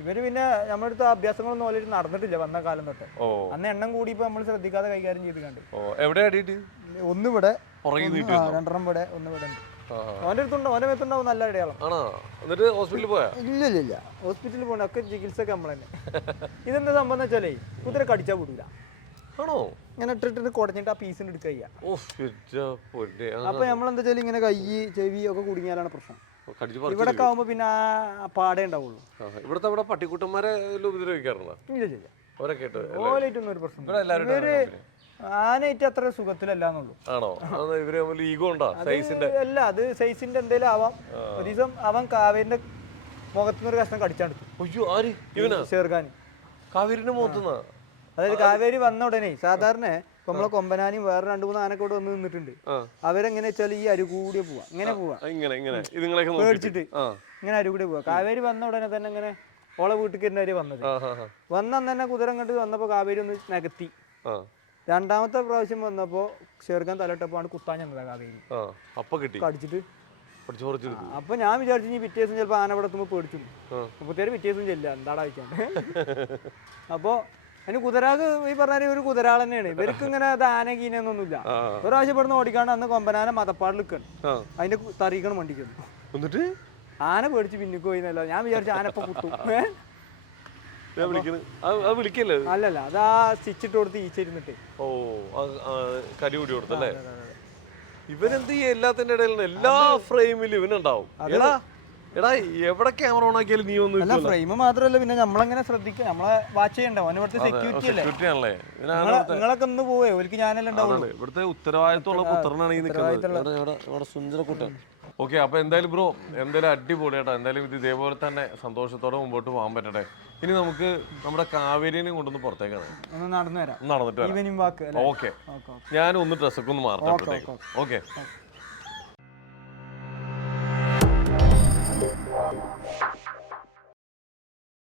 ഇവര് പിന്നെ നമ്മുടെ അടുത്ത് അഭ്യാസങ്ങളൊന്നും ഓൾറെഡി നടന്നിട്ടില്ല വന്ന കാലം തൊട്ട്. അന്ന് എണ്ണം കൂടിയപ്പോ നമ്മൾ ശ്രദ്ധിക്കാതെ കൈകാര്യം ചെയ്ത് കണ്ട്. ഒന്നിവിടെ 2 ഇവിടെ, ഒന്നിവിടെ ഉണ്ട്. അവന്റെ അടുത്തുണ്ടോ? അവന്റെ മേത്തുണ്ടാവും നല്ല അടയാളം. ഇല്ല ഹോസ്പിറ്റലിൽ പോകണ്ട, ഒക്കെ ചികിത്സ നമ്മൾ തന്നെ. ഇതെന്താ സംഭവം വെച്ചാലേ കുതിര കടിച്ചാൽ വിടൂല. ഇങ്ങനെ ഇട്ടിട്ട് കുടഞ്ഞിട്ട് ആ പീസിന് എടുക്കുക. അപ്പൊ നമ്മളെന്താ വെച്ചാൽ ഇങ്ങനെ കൈ ചെവി ഒക്കെ കുടുങ്ങിയാലാണ് പ്രശ്നം. ഇവിടെ ആവുമ്പോ പിന്നെ ആ പാടേ ഉണ്ടാവുള്ളൂ. ഇവിടുത്തെ പട്ടിക്കുട്ടന്മാരെ ഉപദ്രവിക്കാറുണ്ടോ? ഇല്ല. ഓലായിട്ടൊന്നും ഒരു പ്രശ്നം. ഇവര് ആനയിട്ട് അത്ര സുഖത്തിലല്ലാന്നുള്ളൂ. അല്ല, അത് സൈസിന്റെ എന്തേലും ആവാം. ഒരു ദിവസം അവൻ കാവേരിന്റെ മുഖത്തുനിന്നൊരു കഷ്ണം കടിച്ചാണ്ട് ഷേർഖാൻ. കാവേരിന്റെ മുഖത്തുനിന്ന്? അതായത് കാവേരി വന്ന ഉടനെ സാധാരണ ഇപ്പൊ നമ്മളെ കൊമ്പനാനും വേറെ 2-3 ആനൊക്കെ ഇവിടെ വന്ന് നിന്നിട്ടുണ്ട്. അവരെങ്ങനെ വെച്ചാൽ ഈ അരുകൂടിയ പോവാ, ഇങ്ങനെ പോവാ പേടിച്ചിട്ട് ഇങ്ങനെ അരുകൂടിയ പോവാ. കാവേരി വന്ന ഉടനെ തന്നെ ഇങ്ങനെ ഓളെ വീട്ടിൽ വരെ വന്നത്. വന്ന തന്നെ കുതിര അങ്ങോട്ട് വന്നപ്പോ കാവേരി ഒന്ന് നികത്തി. രണ്ടാമത്തെ പ്രാവശ്യം വന്നപ്പോൾ ഷേർഖാൻ തലയിട്ടപ്പോൾ കുത്താൻ ചെന്നതാണ് കാവേരി അപ്പൊ കിട്ടി കടിച്ചിട്ട്. ചോദിച്ചെടുത്തു. അപ്പൊ ഞാൻ വിചാരിച്ചു ഇനി പിറ്റേ ദിവസം ചിലപ്പോൾ ആന ഇവിടെ എത്തുമ്പോൾ പേടിച്ചു. മുപ്പത്തേര് പിറ്റേ ദിവസം ചെല്ല എന്താടാ വെക്കാണ്ട്. അപ്പോൾ അതിന് കുതിരാക്ക് ഈ പറഞ്ഞ ഒരു കുതിരാൾ തന്നെയാണ്. ഇവർക്ക് ഇങ്ങനെ ആന കീനൊന്നുമില്ല. ഒരാഴ്ച ഇവിടുന്ന് ഓടിക്കാണ്ട് അന്ന് കൊമ്പനാന മതപ്പാടിൽ നിൽക്കണം. അതിന്റെ തറിയിക്കണം വണ്ടിക്ക്. എന്നിട്ട് ആന പേടിച്ച് പിന്നിക്ക് പോയിന്നല്ല. ഞാൻ വിചാരിച്ചു ആന ഇപ്പൊ കുത്തും. വിളിക്കല്ലേ? അല്ലല്ല, അതാ സ്റ്റിച്ചിട്ട് കൊടുത്ത് ഈച്ചിരുന്നിട്ട്. ഓ കരി കൂടി കൊടുത്തല്ലേ? ഇവനെന്ത് ചെയ്യ എല്ലാത്തിന്റെ ഇടയിൽ എല്ലാ ഫ്രെയിമിലും ഇവനുണ്ടാവും. എടാ എവിടെ ക്യാമറ ഓൺ ആക്കിയാലും നീ ഒന്നും അല്ല, ഫ്രെയിം മാത്രമല്ല, പിന്നെ നമ്മളെങ്ങനെ ശ്രദ്ധിക്കുക, നമ്മളെ വാച്ച് ചെയ്യണ്ട. ഓന് ഇവിടുത്തെ സെക്യൂരിറ്റി അല്ലേ. നിങ്ങളൊക്കെ ഒന്ന് പോവേ ഒരിക്കൽ ഞാനെല്ലാം ഉണ്ടാവുള്ളൂ. ഇവിടുത്തെ ഉത്തരവാദിത്തമുള്ള പുത്രനാണ് ഈ നിൽക്കുന്നത്, സുന്ദരക്കുട്ടൻ. ഓക്കെ, അപ്പൊ എന്തായാലും ബ്രോ എന്തായാലും അടിപൊളിയാട്ടോ. എന്തായാലും ഇത് ഇതേപോലെ തന്നെ സന്തോഷത്തോടെ മുമ്പോട്ട് പോകാൻ പറ്റട്ടെ. ഇനി നമുക്ക് നമ്മുടെ കാവേരിനെ കൊണ്ടൊന്ന് പുറത്തേക്കാണ് നടന്നു വരാം, നടന്നിട്ട് വരാം. ഈവനിങ് വാക്ക്. ഓക്കെ, ഞാൻ ഒന്ന് ഡ്രസ്സൊക്കെ ഒന്ന് മാറട്ടെ. ഓക്കെ.